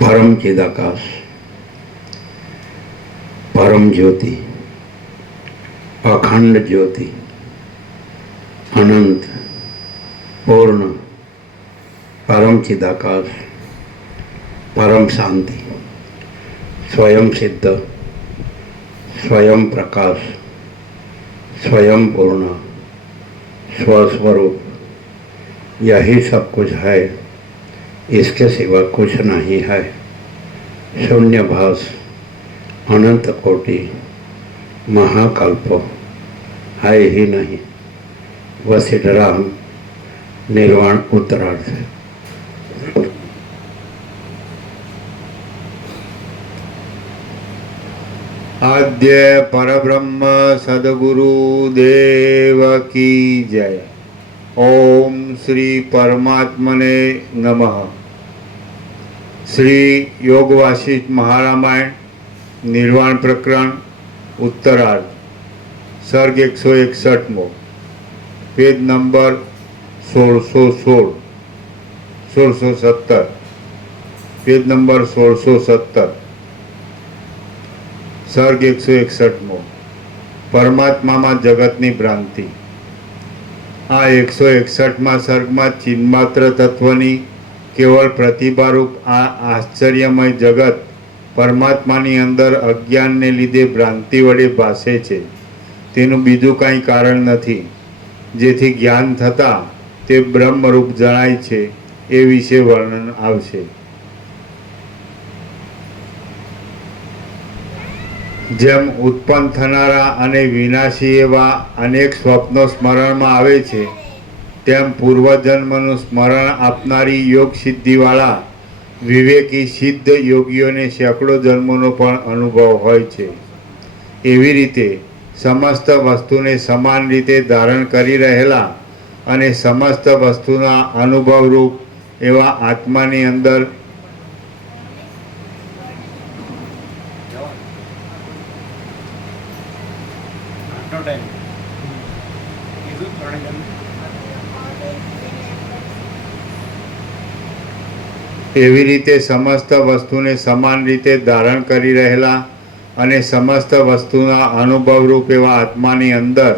परम चिदाकाश, परम ज्योति, अखंड ज्योति, अनंत, पूर्ण, परम चिदाकाश, परम शांति, स्वयं सिद्ध, स्वयं प्रकाश, स्वयं पूर्ण, स्वस्वरूप, यही सब कुछ है, इसके सिवा कुछ नहीं है। शून्यभास, अनंत कोटि, महाकल्प है ही नहीं। वसिष्ठराम, निर्वाण उत्तरार्थ। आद्य परब्रह्म सद्गुरु देव की जय। ओम श्री परमात्मने नमः। श्री योग वासिष्ठ महारामायण निर्वाण प्रकरण उत्तरार्ध, सर्ग 161, पेज नंबर 1670, पेज नंबर 1670, सर्ग 161, परमात्माમાં જગતની ભ્રાંતિ। આ 161માં સર્ગમાં ચિન્માત્ર તત્વની કેવળ પ્રતિભારૂપ આ આશ્ચર્યમય જગત પરમાત્માની અંદર અજ્ઞાનને લીધે ભ્રાંતિ વડે ભાસે છે। તેનું બીજું કાંઈ કારણ નથી। જેથી જ્ઞાન થતાં તે બ્રહ્મરૂપ જણાય છે એ વિશે વર્ણન આવશે। જેમ ઉત્પન્ન થનારા અને વિનાશી એવા અનેક સ્વપ્નો સ્મરણમાં આવે છે, તેમ પૂર્વજન્મનું સ્મરણ આપનારી યોગ સિદ્ધિવાળા વિવેકી સિદ્ધ યોગીઓને સેંકડો જન્મોનો પણ અનુભવ હોય છે। એવી રીતે સમસ્ત વસ્તુને સમાન રીતે ધારણ કરી રહેલા અને સમસ્ત વસ્તુના અનુભવરૂપ એવા આત્માની અંદર એવી રીતે સમસ્ત વસ્તુને સમાન રીતે ધારણ કરી રહેલા અને સમસ્ત વસ્તુના અનુભવરૂપ એવા આત્માની અંદર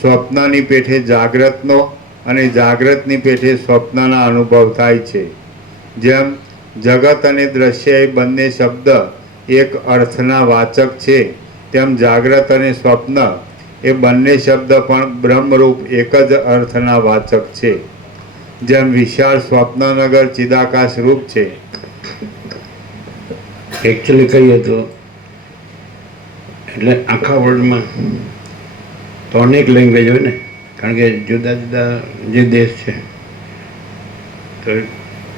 સ્વપ્નની પેઠે જાગ્રતનો અને જાગ્રતની પેઠે સ્વપ્નના અનુભવ થાય છે। જેમ જગત અને દ્રશ્ય એ બંને શબ્દ એક અર્થના વાચક છે, તેમ જાગ્રત અને સ્વપ્ન એ બંને શબ્દ પણ બ્રહ્મરૂપ એક જ અર્થના વાચક છે। જેમ વિશાળ સ્વપ્નનગર ચિદાકાશ રૂપ છે। એકચ્યુઅલી કહીએ તો એટલે આખા વર્લ્ડમાં તો અનેક લેંગ્વેજ હોય ને, કારણ કે જુદા જુદા જે દેશ છે તો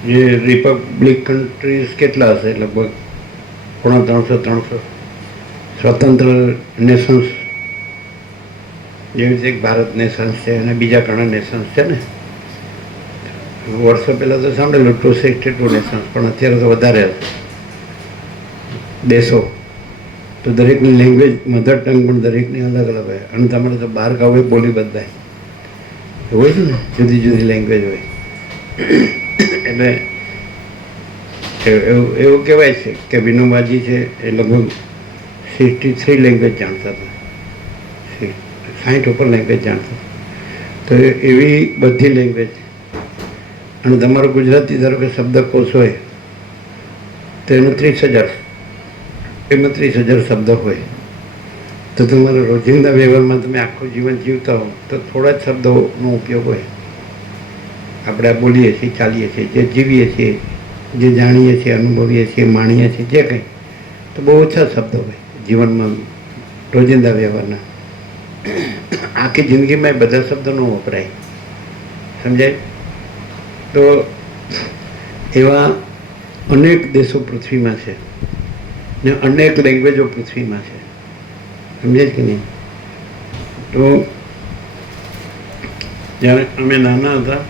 જે રિપબ્લિક કન્ટ્રીઝ કેટલા હશે? લગભગ 350 સ્વતંત્ર નેશન્સ, જેવી રીતે એક ભારત નેશન્સ છે અને બીજા ઘણા નેશન્સ છે ને। વર્ષો પહેલાં તો સાંભળેલું 262 નેશન્સ, પણ અત્યારે તો વધારે દેશો। તો દરેકની લેંગ્વેજ, મધર ટંગ પણ દરેકની અલગ અલગ હોય, અને તમારે તો બહાર ગાવે બોલી બદલાય હોય છે ને, જુદી જુદી લેંગ્વેજ હોય। એટલે એવું કહેવાય છે કે વિનોબાજી છે એ લગભગ 63 લેંગ્વેજ જાણતા હતા, 60 ઉપર લેંગ્વેજ જાણતા। તો એવી બધી લેંગ્વેજ, અને તમારો ગુજરાતી ધારો કે શબ્દકોશ હોય તો એનું 30,000, એમાં 30,000 શબ્દ હોય। તો તમારા રોજિંદા વ્યવહારમાં તમે આખું જીવન જીવતા હો તો થોડા જ શબ્દોનો ઉપયોગ હોય। આપણે આ બોલીએ છીએ, ચાલીએ છીએ, જે જીવીએ છીએ, જે જાણીએ છીએ, અનુભવીએ છીએ, માણીએ છીએ, જે કંઈ, તો બહુ ઓછા શબ્દો હોય જીવનમાં રોજિંદા વ્યવહારના। આખી જિંદગીમાં એ બધા શબ્દો ન વપરાય, સમજાય? તો એવા અનેક દેશો પૃથ્વીમાં છે ને અનેક લેંગ્વેજો પૃથ્વીમાં છે, સમજાય કે નહીં? તો જ્યારે અમે નાના હતા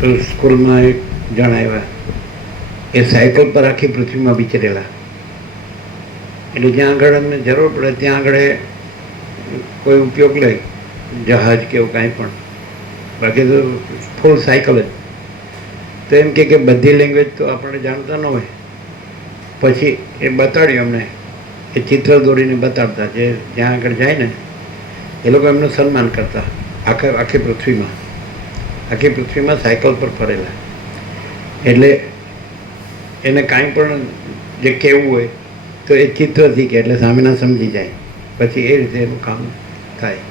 તો સ્કૂલમાં એક જણ આવ્યા, એ સાયકલ પર આખી પૃથ્વીમાં વિચરેલા। એટલે જ્યાં આગળ અમને જરૂર પડે ત્યાં આગળ કોઈ ઉપયોગ લે, જહાજ કે એવું કાંઈ પણ, બાકી તો ફૂલ સાયકલ જ. તો એમ કે બધી લેંગ્વેજ તો આપણે જાણતા ન હોય. પછી એ બતાડ્યું અમને, એ ચિત્ર દોરીને બતાડતા, જે જ્યાં આગળ જાય ને એ લોકો એમનું સન્માન કરતા આખી પૃથ્વીમાં સાયકલ પર ફરેલા. એટલે એને કાંઈ પણ જે કહેવું હોય તો એ ચિત્રથી કે એટલે સામેના સમજી જાય, પછી એ રીતે એનું કામ થાય.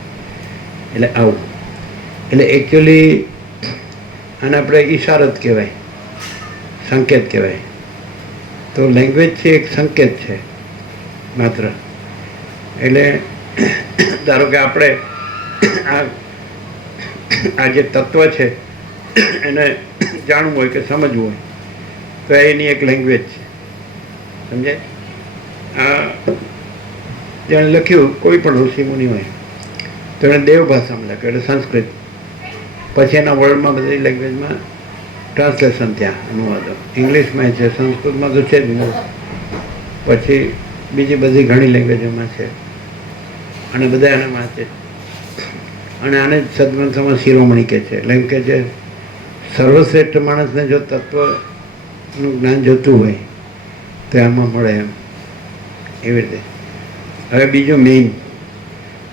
એટલે આવું, એટલે એકચ્યુઅલી આને આપણે ઈશારત કહેવાય, સંકેત કહેવાય. તો લેંગ્વેજ છે એક સંકેત છે માત્ર. એટલે ધારો કે આપણે આ જે તત્વ છે એને જાણવું હોય કે સમજવું હોય તો એની એક લેંગ્વેજ છે, સમજાય? આ જેણે લખ્યું કોઈ પણ ઋષિમુનિ હોય તો એણે દેવ ભાષામાં લખ્યું, એટલે સંસ્કૃત. પછી એના વર્લ્ડમાં બધી લેંગ્વેજમાં ટ્રાન્સલેશન ત્યાં અનુવાદો ઇંગ્લિશમાં છે, સંસ્કૃતમાં તો છે જ મૂળ, પછી બીજી બધી ઘણી લેંગ્વેજોમાં છે, અને બધા એના વાંચે. અને આને જ સદગ્રંથોમાં શિરોમણી કહે છે. એટલે એમ કે છે સર્વશ્રેષ્ઠ માણસને જો તત્વનું જ્ઞાન જોતું હોય તો આમાં મળે એમ, એવી રીતે. હવે બીજું મેઇન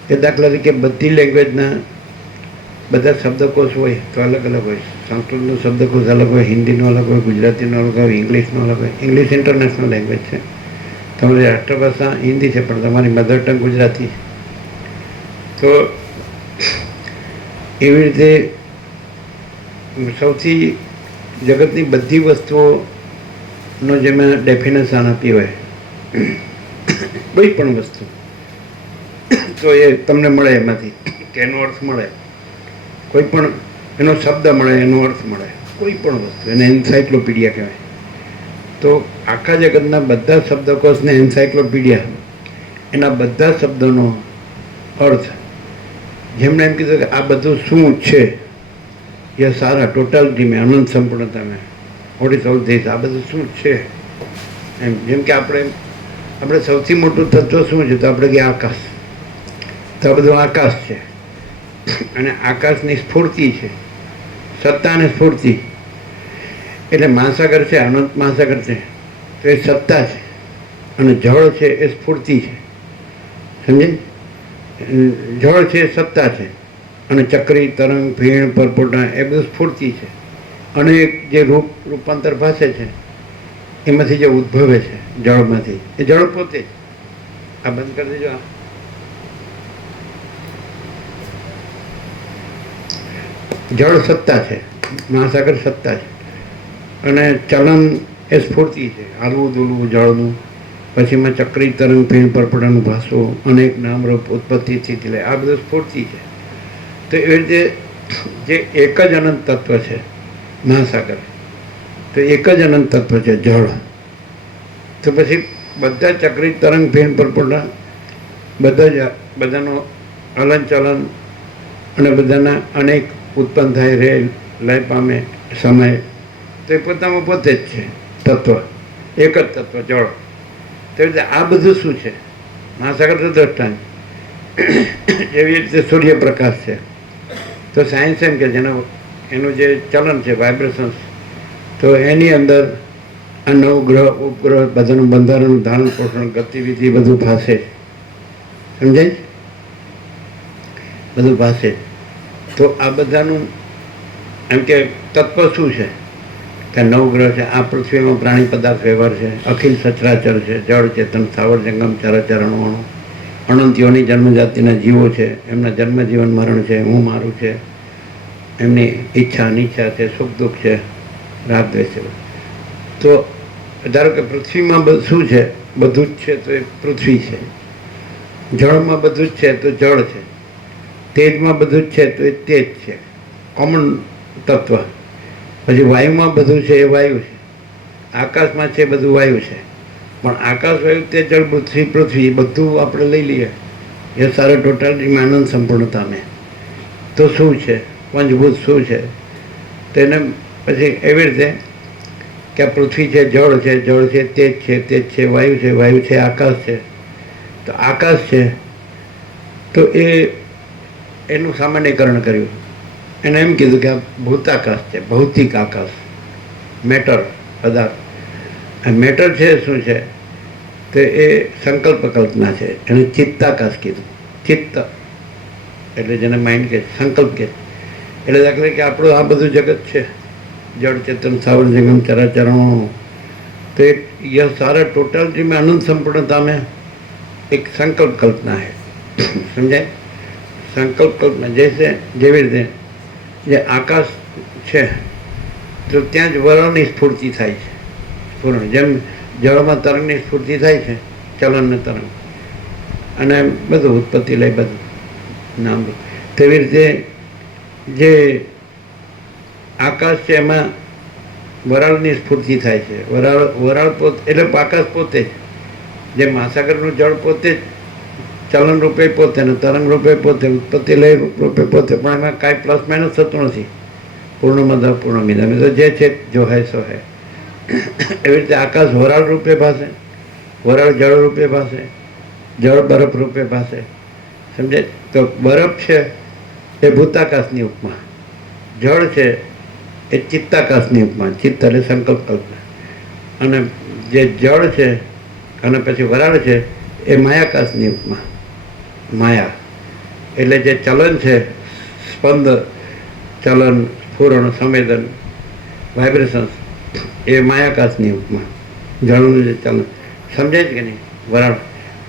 કે દાખલા તરીકે બધી લેંગ્વેજના બધા શબ્દકોશ હોય તો અલગ અલગ હોય. સંસ્કૃતનો શબ્દકોશ અલગ હોય, હિન્દીનો અલગ હોય, ગુજરાતીનો અલગ હોય, ઇંગ્લિશનો અલગ હોય. ઇંગ્લિશ ઇન્ટરનેશનલ લેંગ્વેજ છે, તમારી રાષ્ટ્રભાષા હિન્દી છે પણ તમારી મધર ટંગ ગુજરાતી. તો એવી રીતે સૌથી જગતની બધી વસ્તુઓનો જે મેં ડેફિનેશન આપી હોય, કોઈ પણ વસ્તુ, તો એ તમને મળે એમાંથી, કે એનો અર્થ મળે, કોઈ પણ એનો શબ્દ મળે, એનો અર્થ મળે, કોઈ પણ વસ્તુ, એને એન્સાઇક્લોપીડિયા કહેવાય. તો આખા જગતના બધા શબ્દકોશને એન્સાઇક્લોપીડિયા, એના બધા શબ્દોનો અર્થ, જેમણે એમ કીધું કે આ બધું શું છે, એ સારા ટોટાલિટી મેં, અનંત સંપૂર્ણતા મેં, વોટ ઇઝ ઓલ ધીસ, આ બધું શું છે એમ. જેમ કે આપણે સૌથી મોટું તત્વ શું છે તો આપણે કે આકાશ, તો આ બધું આકાશ છે. અને આકાશની સ્ફૂર્તિ છે, સત્તા અને સ્ફૂર્તિ. એટલે મહાસાગર છે, અનંત મહાસાગર છે, તો એ સત્તા છે, અને જળ છે એ સ્ફૂર્તિ છે, સમજે? જળ છે એ સત્તા છે, અને ચક્રી, તરંગ, ફીણ, પરપોટા એ બધું સ્ફૂર્તિ છે. અને જે રૂપાંતર ભાષે છે એમાંથી જે ઉદ્ભવે છે જળમાંથી, એ જળ પોતે જ. આ બંધ કરી દેજો. જળ સત્તા છે, મહાસાગર સત્તા છે, અને ચલન એ સ્ફૂર્તિ છે, હાલવું દોલવું જળનું. પછી એમાં ચક્રી, તરંગ, ફીણ, પરપોટાનું ભાષો, અનેક નામરૂપ, ઉત્પત્તિ, સ્થિતિ લે, આ બધું સ્ફૂર્તિ છે. તો એવી રીતે જે એક જ અનંત તત્વ છે મહાસાગર, તો એક જ અનંત તત્વ છે જળ. તો પછી બધા ચક્રી, તરંગ, ફીણ, પરપોટા બધાનો હલન ચલન અને બધાના અનેક ઉત્પન્ન થાય, રહે, લય પામે, સમય, તો એ પોતામાં પોતે જ છે તત્વ, એક જ તત્વ જળ. તે રીતે આ બધું શું છે? મહાસાગર તો દ્રષ્ટાંત. એવી રીતે સૂર્યપ્રકાશ છે. તો સાયન્સ એમ કે એનું જે ચલન છે, વાઇબ્રેશન્સ, તો એની અંદર આ નવગ્રહ, ઉપગ્રહ બધાનું બંધારણ, ધારણ, પોષણ, ગતિવિધિ બધું ભાષે, સમજાય? બધું ભાષે. તો આ બધાનું એમ કે તત્વ શું છે? કે નવગ્રહ છે, આ પૃથ્વીમાં પ્રાણી પદાર્થ વ્યવહાર છે, અખિલ સચરાચર છે, જળ, ચેતન, સ્થાવર, જંગમ, ચરાચર, અણુ, અનંતીઓની જન્મજાતિના જીવો છે, એમના જન્મ, જીવન, મરણ છે, હું મારું છે, એમની ઈચ્છા અનિચ્છા છે, સુખ દુઃખ છે, રાગ દ્વેષ છે. તો ધારો કે પૃથ્વીમાં શું છે? બધું જ છે તો એ પૃથ્વી છે. જળમાં બધું જ છે તો જળ છે. તેજમાં બધું જ છે તો એ તેજ છે, કોમન તત્વ. પછી વાયુમાં બધું છે એ વાયુ છે. આકાશમાં છે બધું વાયુ છે. પણ આકાશ, વાયુ, તે જળ, પૃથ્વી બધું આપણે લઈ લઈએ એ સારા ટોટાલિટીમાં આનંદ સંપૂર્ણતાને. તો શું છે? પંચભૂત શું છે? તેને પછી એવી રીતે કે પૃથ્વી છે, જળ છે, જળ છે, તેજ છે, તેજ છે, વાયુ છે, વાયુ છે, આકાશ છે. તો આકાશ છે તો એનું સામાન્યકરણ કર્યું એને એમ કીધું કે આ ભૂતાકાશ છે, ભૌતિક આકાશ, મેટર પદાર્થ. આ મેટર છે શું છે? તો એ સંકલ્પ કલ્પના છે. એને ચિત્તાકાશ કીધું. ચિત્ત એટલે જેને માઇન્ડ કહે, સંકલ્પ કહે. એટલે દાખલા કે આપણું આ બધું જગત છે, જળ ચેતન સ્થાવર જંગમ ચરાચરણ, तो यह सारा टोटलिटी में अनंत संपूर्णता में एक संकल्प कल्पना है. समझाए? संकल्प कल्पना जैसे જેવી રીતે જે આકાશ છે તો ત્યાં જ વરણની સ્ફૂર્તિ થાય છે. પૂર્ણ જેમ જળમાં તરંગની સ્ફૂર્તિ થાય છે, ચલન ને તરંગ, અને બધું ઉત્પત્તિ લઈ બધું નામ. તેવી રીતે જે આકાશ છે એમાં વરાળની સ્ફૂર્તિ થાય છે. વરાળ પોતે એટલે આકાશ પોતે જ, જે મહાસાગરનું જળ પોતે જ ચલન રૂપે પોતે ને તરંગ રૂપે પોતે, ઉત્પત્તિ લય રૂપે પોતે, પણ એમાં કાંઈ પ્લસ માઇનસ થતું નથી. પૂર્ણમદ પૂર્ણમિદમ, તો જે છે જો હે સો હે. એવી રીતે આકાશ વરાળ રૂપે ભાસે, વરાળ જળ રૂપે ભાસે, જળ બરફ રૂપે ભાસે. સમજે? તો બરફ છે એ ભૂતાકાશની ઉપમા, જળ છે એ ચિત્તાકાશની ઉપમા. ચિત્ત એટલે સંકલ્પ કલ્પના. અને જે જળ છે અને પછી વરાળ છે એ માયાકાશની ઉપમા. માયા એટલે જે ચલન છે, સ્પંદ, ચલન, સ્ફુરણ, સંવેદન, વાઇબ્રેશન્સ, એ માયાકાશની ઉપમા. જળનું જે ચલન, સમજાય છે કે નહીં? વરાળ.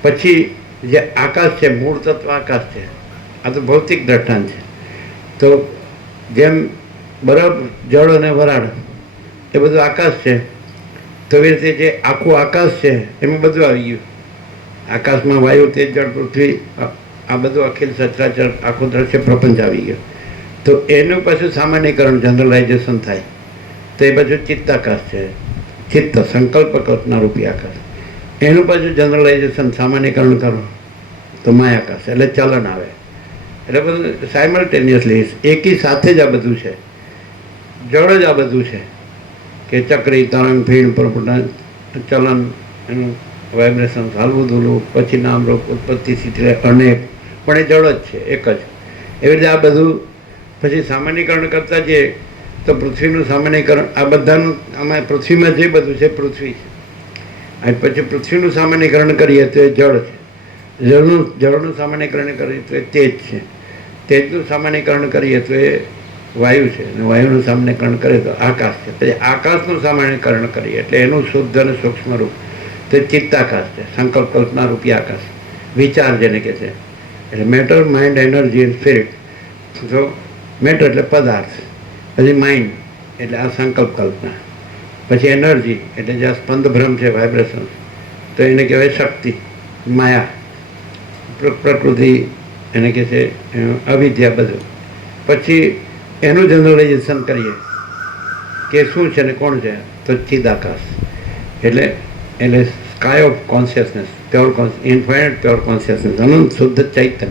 પછી જે આકાશ છે, મૂળ તત્વ આકાશ છે. આ તો ભૌતિક દ્રષ્ટાંત છે. તો જેમ બરફ, જળ અને વરાળ એ બધું આકાશ છે, તો એવી રીતે જે આખું આકાશ છે એમાં બધું આવી ગયું. આકાશમાં વાયુ, તેજ, જળ, પૃથ્વી, આ બધું અખિલ સચરાચર આખું દ્રશ્ય પ્રપંચ આવી ગયો. તો એનું પાછું સામાન્યકરણ, જનરલાઇઝેશન થાય. તો એ પાછું ચિત્તાકાશ છે. ચિત્ત સંકલ્પ કલ્પના રૂપી આકાશ. એનું પાછું જનરલાઇઝેશન, સામાન્યકરણ કરો તો માયાકાશ એટલે ચલન આવે. એટલે બધું સાયમલ્ટેનિયસલી એકી સાથે જ આ બધું છે. જળ જ આ બધું છે કે ચક્રી, તરંગ, ફીણ, પરપટા, ચલન, એનું વાઇબ્રેશન, હાલવું ધૂલવું, પછી નામરૂપ, ઉત્પત્તિ, સ્થિતિ, અનેક, પણ એ જળ જ છે, એક જ. એવી રીતે આ બધું પછી સામાન્યકરણ કરતા જઈએ તો પૃથ્વીનું સામાન્યકરણ, આ બધાનું આમાં પૃથ્વીમાં જે બધું છે પૃથ્વી છે. અને પછી પૃથ્વીનું સામાન્યકરણ કરીએ તો એ જળ છે. જળનું સામાન્યકરણ કરીએ તો એ તેજ છે. તેજનું સામાન્યકરણ કરીએ તો એ વાયુ છે. અને વાયુનું સામાન્યકરણ કરીએ તો આકાશ છે. પછી આકાશનું સામાન્યકરણ કરીએ એટલે એનું શુદ્ધ અને સૂક્ષ્મ રૂપ તો ચિત્તાકાશ છે, સંકલ્પ કલ્પના રૂપી આકાશ, વિચાર જેને કહે છે. એટલે matter, mind, energy and spirit. તો મેટર એટલે પદાર્થ, પછી માઇન્ડ એટલે આ સંકલ્પ કલ્પના, પછી એનર્જી એટલે જે આ સ્પંદ ભ્રમ છે, વાઇબ્રેશન, તો એને કહેવાય શક્તિ, માયા, પ્રકૃતિ એને કહે છે અવિદ્યા, બધું. પછી એનું જનરલાઇઝેશન કરીએ કે શું છે ને કોણ છે, તો ચિદાકાશ એટલે sky of consciousness, pure infinite pure consciousness, અનંત શુદ્ધ ચૈતન્ય.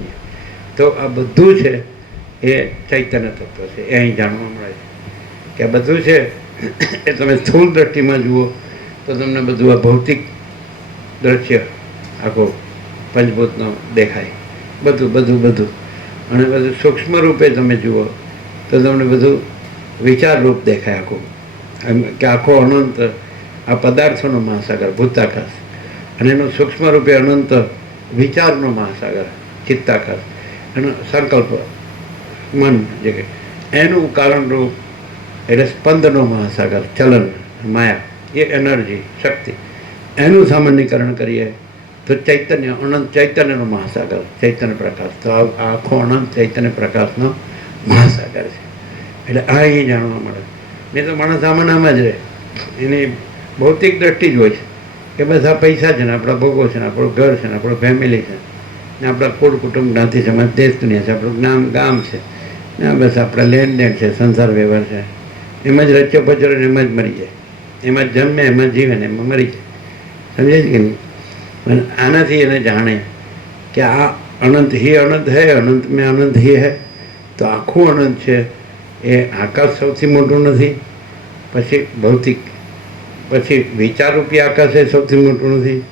તો આ બધું છે એ ચૈતન્ય તત્વ છે. એ અહીં જાણવા મળે છે કે આ બધું છે એ તમે સ્થૂળ દ્રષ્ટિમાં જુઓ તો તમને બધું આ ભૌતિક દ્રશ્ય આખો પંચભૂતનો દેખાય, બધું બધું બધું. અને બધું સૂક્ષ્મ રૂપે તમે જુઓ તો તમને બધું વિચાર રૂપ દેખાય આખું. એમ કે આખો અનંત આ પદાર્થોનો મહાસાગર ભૂતાકાશ, અને એનું સૂક્ષ્મ રૂપે અનંત વિચારનો મહાસાગર ચિત્તાકાશ, એનો સંકલ્પ મન જે કે એનું કારણરૂપ એટલે સ્પંદનો મહાસાગર, ચલન, માયા, એ એનર્જી, શક્તિ. એનું સામાન્યકરણ કરીએ તો ચૈતન્ય, અનંત ચૈતન્યનો મહાસાગર, ચૈતન્ય પ્રકાશ. તો આ આખો અનંત ચૈતન્ય પ્રકાશનો મહાસાગર છે. એટલે આ અહીં જાણવા મળે. નહીં તો માણસ આમાં જ રહે, એની ભૌતિક દ્રષ્ટિ જ હોય છે કે બસ આ પૈસા છે ને, આપણા ભોગો છે ને, આપણું ઘર છે ને, આપણું ફેમિલી છે ને, આપણા કુળ કુટુંબ, જ્ઞાતિ સમાજ, દેશ દુનિયા છે, આપણું ગામ છે ને, બસ આપણા લેણદેણ છે, સંસાર વ્યવહાર છે. એમાં જ રચ્યો પચરો ને એમાં જ મરી જાય, એમાં જ જન્મે, એમાં જીવે ને એમાં મરી જાય. સમજાય છે કે નહીં? અને આનાથી એને જાણે કે આ અનંત હી અનંત હૈ, અનંત મેં અનંત હી હૈ. તો આખું અનંત છે એ આકાશ સૌથી મોટું નથી, પછી ભૌતિક, પછી વિચારરૂપી આકાશ એ સૌથી મોટું નથી,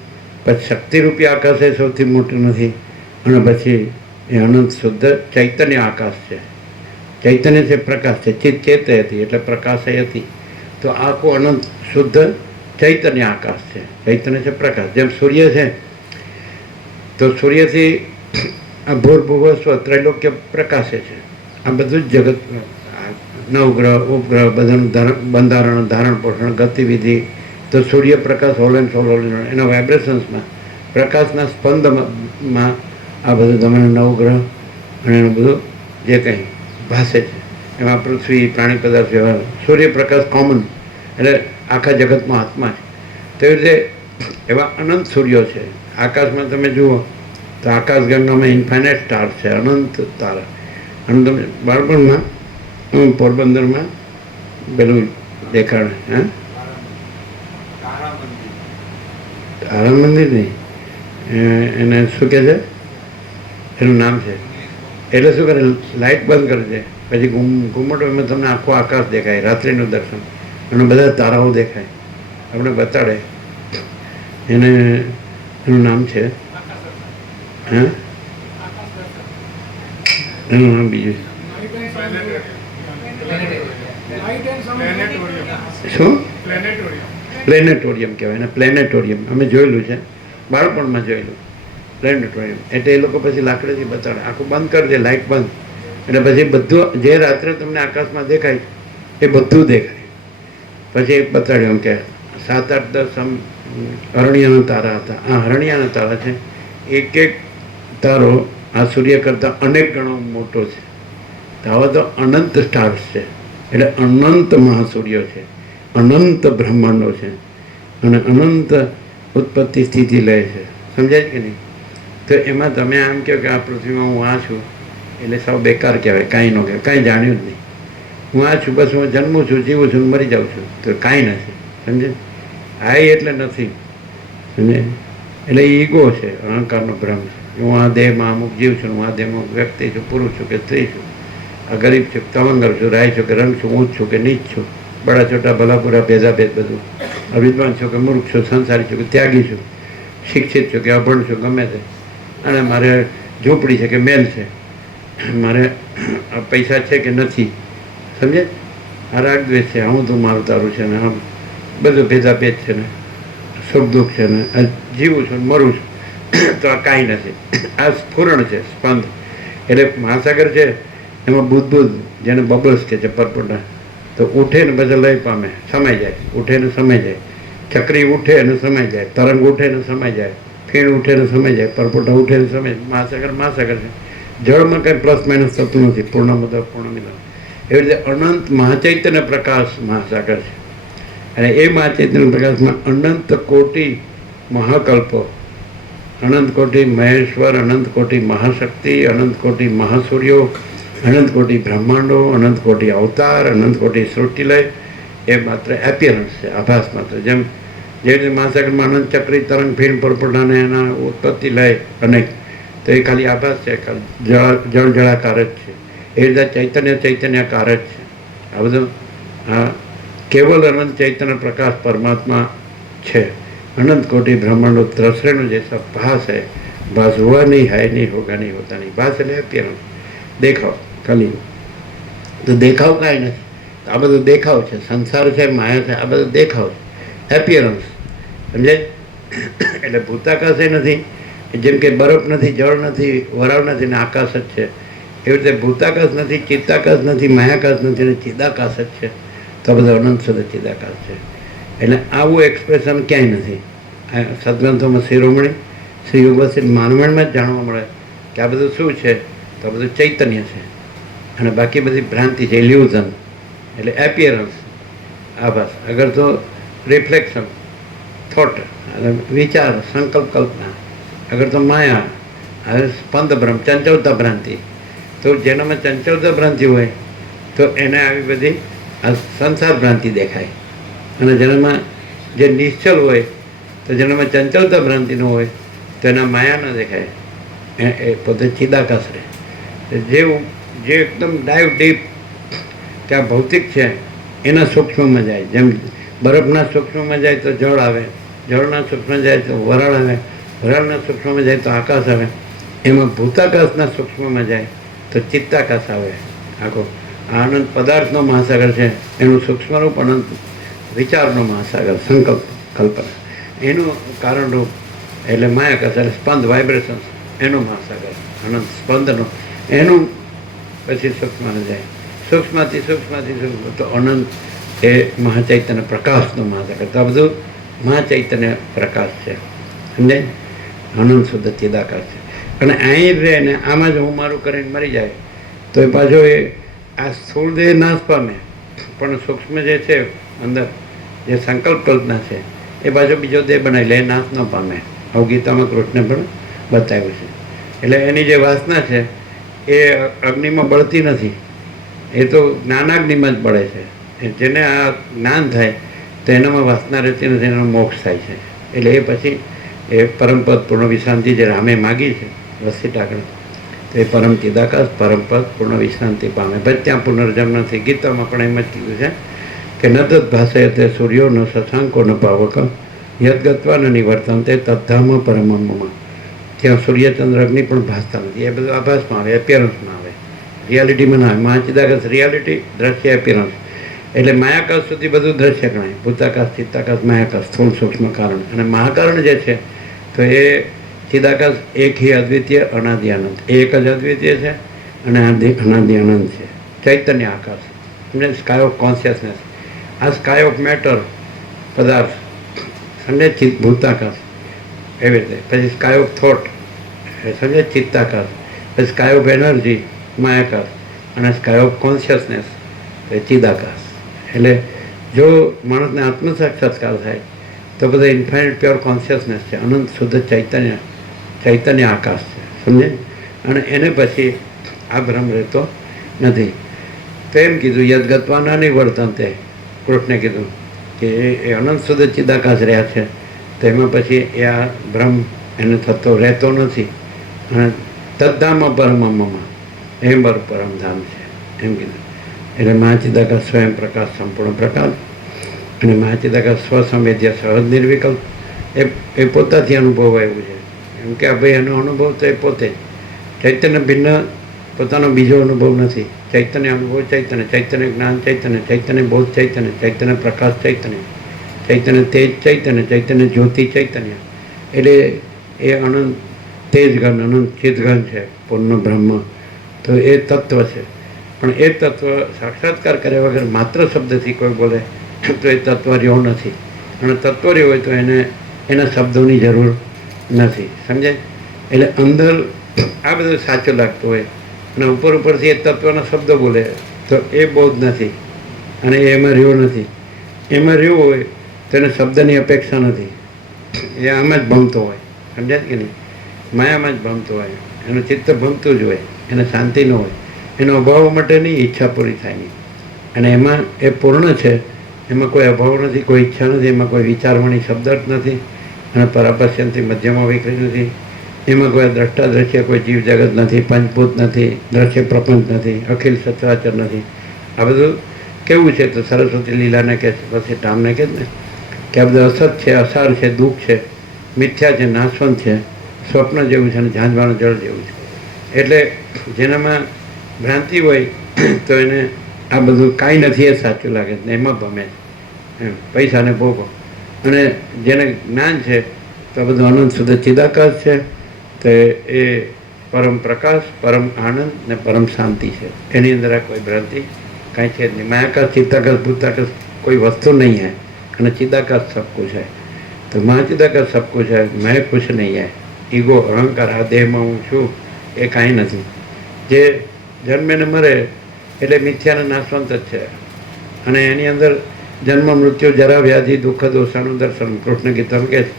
પછી શક્તિરૂપી આકાશ એ સૌથી મોટું નથી, અને પછી એ અનંત શુદ્ધ ચૈતન્ય આકાશ છે ચૈતન્ય છે પ્રકાશ છે, ચિત્ત ચેતે હતી એટલે પ્રકાશય હતી. તો આખું અનંત શુદ્ધ ચૈતન્ય આકાશ છે. ચૈતન્ય છે પ્રકાશ. જેમ સૂર્ય છે તો સૂર્યથી આ ભૂર્ભુવ સ્વ ત્રૈલોક્ય પ્રકાશે છે. આ બધું જ જગત, નવગ્રહ ઉપગ્રહ બધાનું બંધારણ, ધારણ પોષણ, ગતિવિધિ, તો સૂર્યપ્રકાશ હોલ એન્ડ સોલ એના વાઇબ્રેશન્સમાં, પ્રકાશના સ્પંદમાં આ બધું તમે નવગ્રહ અને એનું બધું જે કંઈ ભાસે છે એમાં પૃથ્વી, પ્રાણી પદાર્થ વ્યવહાર, સૂર્યપ્રકાશ કોમન એટલે આખા જગતમાં આત્મા છે. તેવી રીતે એવા અનંત સૂર્યો છે. આકાશમાં તમે જુઓ તો આકાશગંગામાં ઇન્ફાઇનાઇટ સ્ટાર છે, અનંત તારા. અને તમે બાળપણમાં પોરબંદરમાં પેલું દેખાડે, હા, તારા મંદિર નહીં, એને શું કહે છે, એનું નામ છે, એટલે શું કરે, લાઇટ બંધ કરી દે, પછી ઘુમટો એમાં તમને આખું આકાશ દેખાય, રાત્રિનું દર્શન, અને બધા તારાઓ દેખાય, આપણે બતાડે. એને એનું નામ છે, હા, એનું નામ બીજું શું, પ્લેનેટોરિયમ કહેવાય ને, પ્લેનેટોરિયમ અમે જોયેલું છે, બાળપણમાં જોયેલું પ્લેનેટોરિયમ. એટલે એ લોકો પછી લાકડીથી બતાડે, આખું બંધ કરી દે, લાઇટ બંધ, એટલે પછી બધું જે રાત્રે તમને આકાશમાં દેખાય એ બધું દેખાય. પછી એક બતાડ્યું એમ કે 7-8-10 હરણિયાના તારા હતા. આ હરણિયાના તારા છે, એક એક તારો આ સૂર્ય કરતાં અનેક ગણો મોટો છે. તો આવા તો અનંત સ્ટાર્સ છે, એટલે અનંત મહાસૂર્યો છે, અનંત બ્રહ્માંડો છે, અને અનંત ઉત્પત્તિ સ્થિતિ લે છે. સમજાય કે નહીં? તો એમાં તમે આમ કહો કે આ પૃથ્વીમાં હું આ છું એટલે સૌ બેકાર કહેવાય, કાંઈ ન કહેવાય, કાંઈ જાણ્યું જ નહીં. હું આ છું, બસ હું જન્મું છું, જીવું છું, મરી જાઉં છું, તો કાંઈ નથી. સમજે? આ એટલે નથી. સમજે? એટલે ઈગો છે, અહંકારનો ભ્રમ છે. હું આ દેહમાં અમુક જીવ છું, હું આ દેહમાં વ્યક્તિ છું, પુરુષ છું કે સ્ત્રી છું, આ ગરીબ છું, તવંગર છું, રાય છું કે રંગ છું, ઊંચ છું કે નીચ છું, બડા છોટા ભલાપુરા ભેદાભેદ બધું, અવિદ્વાન છું કે મૂર્ખ છું, સંસારી છું કે ત્યાગી છું, શિક્ષિત છું કે અભણ છું, ગમે તે, અને મારે ઝૂંપડી છે કે મેલ છે, મારે પૈસા છે કે નથી. સમજે? આ રાગ દ્વેષ છે, હું તું મારું તારું છે ને, આમ બધું ભેદાભેદ છે ને, સુખ દુઃખ છે ને, આ જીવું છું મરું છું, તો આ કાંઈ નથી. આ સ્ફુરણ છે, સ્પંદ. એટલે મહાસાગર છે એમાં બુદ્ધ જેને બબલ્સ કે છે, પરપોટા, તો ઉઠે ને બધા લય પામે, સમાઈ જાય, ઉઠે ને સમાઈ જાય, ચક્રી ઉઠે અને સમાઈ જાય, તરંગ ઉઠે ને સમાઈ જાય, ફીણ ઉઠે ને સમાઈ જાય, પરપોટા ઉઠે ને સમાઈ જાય. મહાસાગર મહાસાગર છે. જળમાં કંઈ પ્લસ માઇનસ થતું નથી, પૂર્ણમદ પૂર્ણમિદ. એવી રીતે અનંત મહાચૈતન્ય પ્રકાશ મહાસાગર છે. અને એ મહાચૈતન્ય પ્રકાશમાં અનંત કોટી મહાકલ્પો, અનંત કોટી મહેશ્વર, અનંત કોટી મહાશક્તિ, અનંત કોટી મહાસૂર્યો, અનંત કોટી બ્રહ્માંડો, અનંત કોટી અવતાર, અનંત કોટી સૃષ્ટિલય, એ માત્ર એપિયરન્સ છે, આભાસ માત્ર. જેમ જે રીતે મહાસાગરમાં અનંત ચક્રી તરંગ ફીણ પરપોટાને એના ઉત્પત્તિ લય અનેક, તો એ ખાલી આભાસ છે, ખાલી જળ જળાકાર જ છે. એ રીતે ચૈતન્યકાર જ છે. આ બધું આ કેવલ અનંત ચૈતન્ય પ્રકાશ પરમાત્મા છે. अनंत कोटि ब्रह्मांडो ત્રસરેનો जैसा भास है, भास हुआ नहीं है नहीं होगा नहीं होता नहीं. भास એટલે અત્યારે દેખાવ ખાલી. તો દેખાવ કાંઈ નથી, આ બધું દેખાવ છે. સંસાર છે, માયા છે, આ બધું દેખાવ છે, એપિયરન્સ. સમજાય? એટલે ભૂતાકાશ એ નથી, જેમ કે બરફ નથી, જળ નથી, વરાળ નથી ને આકાશ જ છે. એવી રીતે ભૂતાકાશ નથી, ચિત્તાકાશ નથી, માયાકાશ નથી ને ચિદાકાશ જ છે. તો બધું અનંત સુધી ચિદાકાશ છે. એટલે આવું એક્સપ્રેશન ક્યાંય નથી. આ સદગ્રંથોમાં શિરોમણી શ્રી ઉપસ્થિત માનવણમાં જ જાણવા મળે કે આ બધું શું છે, તો આ બધું ચૈતન્ય છે, અને બાકી બધી ભ્રાંતિ છે, ઇલ્યુઝન એટલે એપિયરન્સ, આભાસ. અગર તો રિફ્લેક્શન, થોટ, વિચાર, સંકલ્પ, કલ્પના. અગર તો માયા, હવે સ્પંદ ભ્રમ, ચંચળતા ભ્રાંતિ. તો જેનામાં ચંચળતા ભ્રાંતિ હોય તો એને આવી બધી આ સંસાર ભ્રાંતિ દેખાય, અને જેનામાં જે નિશ્ચલ હોય તો જેનામાં ચંચલતા ભ્રાંતિ ન હોય તો એના માયા ન દેખાય, એ પોતે ચિદાકાશ રહે. જે એકદમ ડાઈવ ડીપ કે આ ભૌતિક છે એના સૂક્ષ્મમાં જાય. જેમ બરફના સૂક્ષ્મમાં જાય તો જળ આવે, જળના સૂક્ષ્મ જાય તો વરાળ આવે, વરાળના સૂક્ષ્મમાં જાય તો આકાશ આવે. એમાં ભૂતાકાશના સૂક્ષ્મમાં જાય તો ચિત્તાકાશ આવે આખો. આ અનંત પદાર્થનો મહાસાગર છે, એનું સૂક્ષ્મરૂપ અનંત વિચારનો મહાસાગર, સંકલ્પ કલ્પના, એનું કારણરૂપ એટલે માયાકાશ એટલે સ્પંદ વાઇબ્રેશન્સ, એનો મહાસાગર અનંત સ્પંદનો, એનું પછી સૂક્ષ્મને જાય, સૂક્ષ્મથી સૂક્ષ્મ તો અનંત એ મહાચૈતન્ય પ્રકાશનો મહાસાગર. તો આ બધું મહાચૈતન્ય પ્રકાશ છે, સમજાય? અનંત શુદ્ધ ચિદાકાશ છે. અને અહીં રહે ને આમાં જ હું મારું કરીને મરી જાય તો એ પાછો એ આ સ્થૂળ દેહ નાશ પામે, પણ સૂક્ષ્મ જે છે અંદર જે સંકલ્પ કલ્પના છે એ પાછો બીજો દેહ બનાવી લે, નાશ ન પામે. આવું ગીતામાં કૃષ્ણે પણ બતાવ્યું છે. એટલે એની જે વાસના છે એ અગ્નિમાં બળતી નથી, એ તો જ્ઞાનાગ્નિમાં જ બળે છે. જેને આ જ્ઞાન થાય તો એનામાં વાસના રહેતી નથી, એનો મોક્ષ થાય છે. એટલે એ પછી એ પરમપદ પૂર્ણ વિશ્રાંતિ જે રામે માગી છે વસ્તી ટાકણ, તો એ પરમ ચિદાકાશ પરમપદ પૂર્ણ વિશ્રાંતિ પામે. પછી ત્યાં પુનર્જન્મ નથી. ગીતામાં પણ એમ જ કીધું છે કે ન તદ ભાષાય તે સૂર્યો ન શશાંકો ન પાવક યદગત્વા ન નિવર્તન તે તદ્ધામ પરમમાં. ત્યાં સૂર્યચંદ્ર અગ્નિ પણ ભાસતા નથી. એ બધું આભાસમાં આવે, એપિયરન્સમાં આવે, રિયાલિટીમાં ના આવે. મહાચિદાકાશ રિયાલિટી, દ્રશ્ય, એપિયરન્સ. એટલે માયાકાશ સુધી બધું દ્રશ્ય ગણાય. ભૂતાકાશ, ચિત્તાકાશ, માયાકાશ, સ્થૂળ સૂક્ષ્મ કારણ. અને મહાકારણ જે છે તો એ ચિદાકાશ એક હી અદ્વિતીય અનાદિ અનંત, એ એક જ અદ્વિતીય છે અને અનાદિ અનંત છે. ચૈતન્ય આકાશ એટલે સ્કાય ઓફ કોન્શિયસનેસ. આ સ્કાય ઓફ મેટર પદાર્થ સમજે, ભૂતાકાશ એવી રીતે. પછી સ્કાય ઓફ થોટ સમજે, ચિત્તાકાશ. પછી સ્કાય ઓફ એનર્જી માયાકાશ, અને સ્કાય ઓફ કોન્શિયસનેસ એ ચિદાકાશ. એટલે જો માણસને આત્મ સાક્ષાત્કાર થાય તો બધા ઇન્ફાઇનાઇટ પ્યોર કોન્શિયસનેસ છે, અનંત શુદ્ધ ચૈતન્ય, ચૈતન્ય આકાશ છે, સમજે. અને એને પછી આ ભ્રમ રહેતો નથી. તો એમ કીધું યદગત્વા ના નિવર્તન, તે કૃષ્ણે કીધું કે એ અનંત શુદ્ધ ચિદાકાશ રહ્યા છે, તો એમાં પછી એ આ ભ્રમ એને થતો રહેતો નથી. અને તદ્ધામ પરમમાં એમ પરમધામ છે એમ કીધું. એટલે મહાચિદાકાશ સ્વયં પ્રકાશ, સંપૂર્ણ પ્રકાશ. અને મહાચિદાકાશ સ્વસંવેદ્ય સહજ નિર્વિકલ્પ, એ પોતાથી અનુભવ એવું છે. એમ કે આ ભાઈ એનો અનુભવ તો એ પોતે ચૈતન્ય ભિન્ન, પોતાનો બીજો અનુભવ નથી. ચૈતન્ય અનુભવ ચૈતન્ય, ચૈતન્ય જ્ઞાન ચૈતન્ય, ચૈતન્ય બોધ ચૈતન્ય, ચૈતન્ય પ્રકાશ ચૈતન્ય, ચૈતન્ય તેજ ચૈતન્ય, ચૈતન્ય જ્યોતિ ચૈતન્ય. એટલે એ અનંત તેજઘન, અનંત ચિદઘન છે, પૂર્ણ બ્રહ્મ. તો એ તત્વ છે. પણ એ તત્વ સાક્ષાત્કાર કર્યા વગર માત્ર શબ્દથી કોઈ બોલે તો એ તત્વ રહ્યો નથી. અને તત્વ રહ્યો હોય તો એને એના શબ્દોની જરૂર નથી, સમજે. એટલે અંદર આ બધું સાચું લાગતું હોય અને ઉપર ઉપરથી એ તત્વના શબ્દો બોલે તો એ બોધ નથી અને એમાં રહ્યો નથી. એમાં રહ્યો હોય તો એને શબ્દની અપેક્ષા નથી, એ આમાં જ ભમતો હોય, સમજાય કે નહીં? માયામાં જ ભમતો હોય, એનું ચિત્ત ભમતું જ હોય, એને શાંતિ ન હોય, એનો અભાવ માટેની ઈચ્છા પૂરી થાય નહીં. અને એમાં એ પૂર્ણ છે, એમાં કોઈ અભાવ નથી, કોઈ ઈચ્છા નથી, એમાં કોઈ વિચારવાણી શબ્દાર્થ નથી, અને પરાપશ્યંથી મધ્યમાં વિકરી નથી. એમાં કોઈ દ્રષ્ટા દ્રશ્ય, કોઈ જીવ જગત નથી, પંચભૂત નથી, દ્રશ્ય પ્રપંચ નથી, અખિલ સચરાચર નથી. આ બધું કેવું છે તો સરસ્વતી લીલાને કહે છે, પછી ટામને કહે ને કે આ બધું અસત છે, અસાર છે, દુઃખ છે, મિથ્યા છે, નાશવંત છે, સ્વપ્ન જેવું છે અને ઝાંઝવાળું જળ જેવું છે. એટલે જેનામાં ભ્રાંતિ હોય તો એને આ બધું કાંઈ નથી એ સાચું લાગે ને એમાં ભમે એમ પૈસાને ભોગો. અને જેને જ્ઞાન છે તો બધું અનંત શુદ્ધ ચિદાકાશ છે, તો એ પરમ પ્રકાશ, પરમ આનંદ ને પરમ શાંતિ છે. એની અંદર આ કોઈ ભ્રાંતિ કાંઈ છે જ નહીં. માયાકાશ, ચિત્તાકાશ, ભૂતાકાશ કોઈ વસ્તુ નહીં હૈ, અને ચિદાકાશ સબ કુછ है. તો મહાચિદાકાશ સબ કુછ है, मैं कुछ नहीं है. ઈગો, અહંકાર, આ દેહમાં હું છું એ કાંઈ નથી. જે જન્મે ને મરે એટલે મિથ્યાના નાશવંત જ છે. અને એની અંદર જન્મ, મૃત્યુ, જરા, વ્યાધિ, દુઃખ, દોષાનું દર્શન. કૃષ્ણ ગીતામાં કહે છે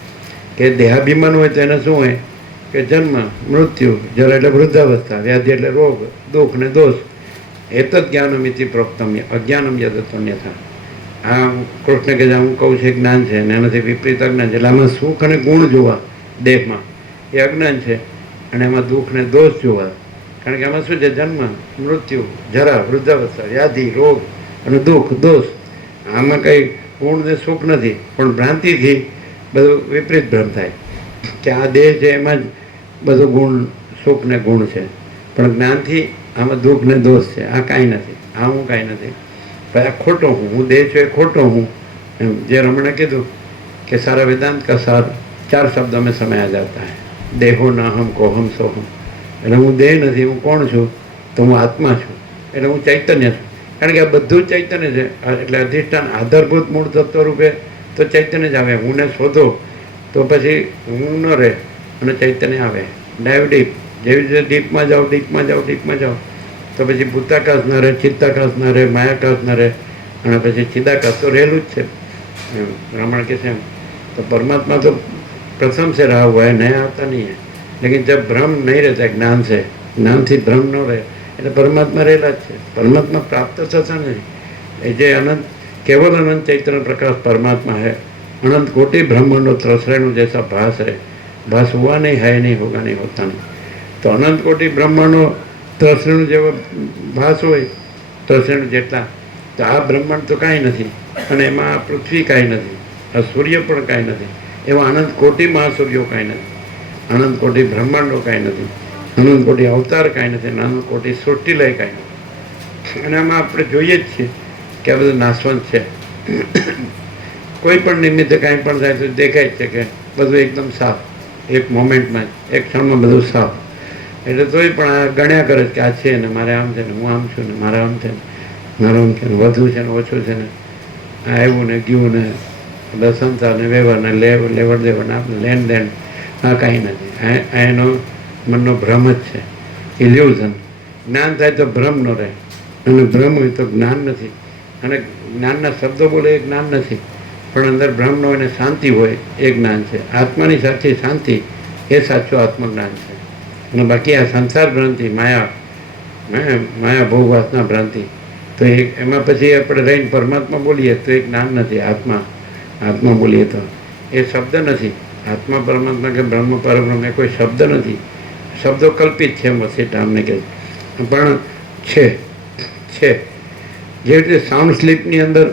કે દેહાભિમાન હોય તો એને શું હોય કે જન્મ, મૃત્યુ, જરા એટલે વૃદ્ધાવસ્થા, વ્યાધિ એટલે રોગ, દુઃખ ને દોષ. એતદ જ્ઞાનમિતિ પ્રોક્તમ્ય અજ્ઞાનમ યદતોન્યથા. આ કૃષ્ણ કે હું કહું છું જ્ઞાન છે અને એનાથી વિપરીત અજ્ઞાન છે. એટલે આમાં સુખ અને ગુણ જોવા દેહમાં એ અજ્ઞાન છે, અને એમાં દુઃખ ને દોષ જોવા. કારણ કે આમાં શું છે? જન્મ, મૃત્યુ, જરા, વૃદ્ધાવસ્થા, વ્યાધિ, રોગ અને દુઃખ, દોષ. આમાં કંઈ ગુણ ને સુખ નથી. પણ ભ્રાંતિથી બધું વિપરીત ભ્રમ થાય કે આ દેહ છે એમાં જ બધું ગુણ, સુખ ને ગુણ છે, પણ જ્ઞાનથી આમાં દુઃખ ને દોષ છે. આ કાંઈ નથી. આ હું કાંઈ નથી, ભાઈ આ ખોટો હું દેહ છું એ ખોટો હું, એમ જે રમણે કીધું કે સારા વેદાંત કા સાર 4 શબ્દો में समाया जाता है, देहो ना हम को हम सो हम, એટલે હું દેહ નથી, હું કોણ છું? તો હું આત્મા છું, એટલે હું ચૈતન્ય છું. કારણ કે આ બધું જ ચૈતન્ય છે, એટલે અધિષ્ઠાન આધારભૂત મૂળ તત્વ રૂપે તો ચૈતન્ય જ આવે. હુંને શોધો તો પછી હું ન રહે અને ચૈતન્ય આવે. ડાઈવ ડીપ, જેવી રીતે ડીપમાં જાઓ ડીપમાં જાઓ ડીપમાં જાઓ તો પછી ભૂતાકાશ ન રહે, ચિત્તાકાશ ન રહે, માયાકાશ ન રહે, અને પછી ચિદાકાશ તો રહેલું જ છે. એમ રમણ કે છે એમ तो परमात्मा तो प्रथम से रहा हुआ है, नया आता नहीं है. लेकिन जब भ्रम नहीं रहता ज्ञान से, ज्ञान થી ભ્રમ ન રહે એટલે પરમાત્મા રહેલા જ છે. પરમાત્મા પ્રાપ્ત થતા નથી. એ જે અનંત केवल अनंत चैतन्य प्रकाश परमात्मा है. अनंत कोटि ब्रह्मांडों त्रसरेणु जैसा भास है, भास हुआ नहीं, है नहीं, होगा नहीं, होता नहीं. तो अनंत कोटि ब्रह्मांडो त्रसरेणु જેવો ભાસ હોય, त्रसरेणु જેટલા, તો આ બ્રહ્માંડ તો કાંઈ નથી, અને એમાં આ પૃથ્વી કાંઈ નથી, આ સૂર્ય પણ કાંઈ નથી, એવા અનંત કોટી મહાસૂર્યો કાંઈ નથી, અનંત કોટી બ્રહ્માંડો કાંઈ નથી, અનંત કોટી અવતાર કાંઈ નથી, અનંત કોટી સૃષ્ટિલય કાંઈ નથી. અને આમાં આપણે જોઈએ જ છીએ કે આ બધું નાશવંત છે. કોઈ પણ નિમિત્તે કાંઈ પણ થાય તો દેખાય જ છે કે બધું એકદમ સાફ, એક મોમેન્ટમાં જ, એક ક્ષણમાં બધું સાફ. એટલે તોય પણ આ ગણ્યા કરે છે કે આ છે ને મારે આમ છે ને હું આમ છું ને મારે આમ છે ને મારું આમ છે ને વધુ છે ને ઓછું છે ને આ આવ્યું ને ગયું ને દસંતા ને વ્યવહાર ને લેવડ દેવડ ને આપણે લેણ દેણ, આ કાંઈ નથી. આ એનો મનનો ભ્રમ જ છે, ઇલ્યુઝન. જ્ઞાન થાય તો ભ્રમ ન રહે, અને ભ્રમ હોય તો જ્ઞાન નથી. અને જ્ઞાનના શબ્દો બોલે એ જ્ઞાન નથી, પણ અંદર ભ્રમ ન હોય ને શાંતિ હોય એ જ્ઞાન છે. આત્માની સાચી શાંતિ એ સાચું આત્મજ્ઞાન છે. અને બાકી આ સંસાર ભ્રાંતિ, માયા ભોગ વાસના ભ્રાંતિ, તો એમાં પછી આપણે રહીને પરમાત્મા બોલીએ તો એ જ્ઞાન નથી. આત્મા બોલીએ તો એ શબ્દ નથી. આત્મા પરમાત્મા કે બ્રહ્મ પરબ્રહ્મ એ કોઈ શબ્દ નથી. શબ્દો કલ્પિત છે વસીટા અમને કહે, પણ છે. જેવી રીતે સાઉન્ડ સ્લીપની અંદર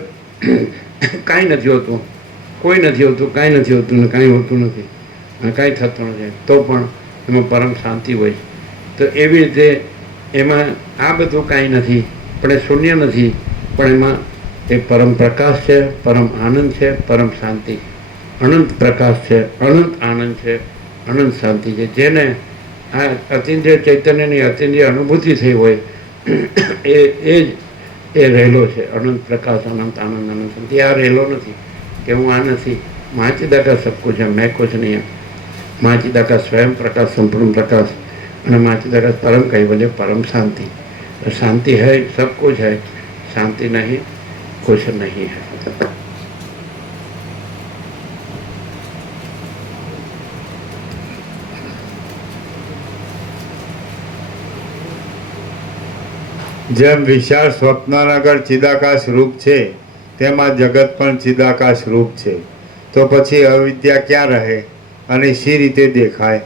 કાંઈ નથી હોતું, કોઈ નથી હોતું, કાંઈ નથી હોતું ને કાંઈ હોતું નથી, કાંઈ થતું નથી, તો પણ એમાં પરમ શાંતિ હોય. તો એવી રીતે એમાં આ બધું કાંઈ નથી, પણ એ શૂન્ય નથી, પણ એમાં એ પરમ પ્રકાશ છે, પરમ આનંદ છે, પરમ શાંતિ, અનંત પ્રકાશ છે, અનંત આનંદ છે, અનંત શાંતિ છે. જેને આ અતિન્દ્રિય ચૈતન્યની અતિન્દ્રિય અનુભૂતિ થઈ હોય એ રહેલો છે. અનંત પ્રકાશ, અનંત આનંદ, અનંત શાંતિ. આ રહેલો નથી કે હું આ નથી. महाचिदा सब कुछ है, मैं कुछ नहीं है. महाचिदा का स्वयं प्रकाश, संपूर्ण प्रकाश, અને महाचिदा का परम कैवल्य, परम शांति. तो शांति है, सब कुछ है. शांति नहीं, कुछ नहीं है. જેમ વિશાળ સ્વપ્નનગર ચિદાકાશ રૂપ છે, તેમાં જગત પણ ચિદાકાશ રૂપ છે. તો પછી અવિદ્યા ક્યાં રહે અને શી રીતે દેખાય?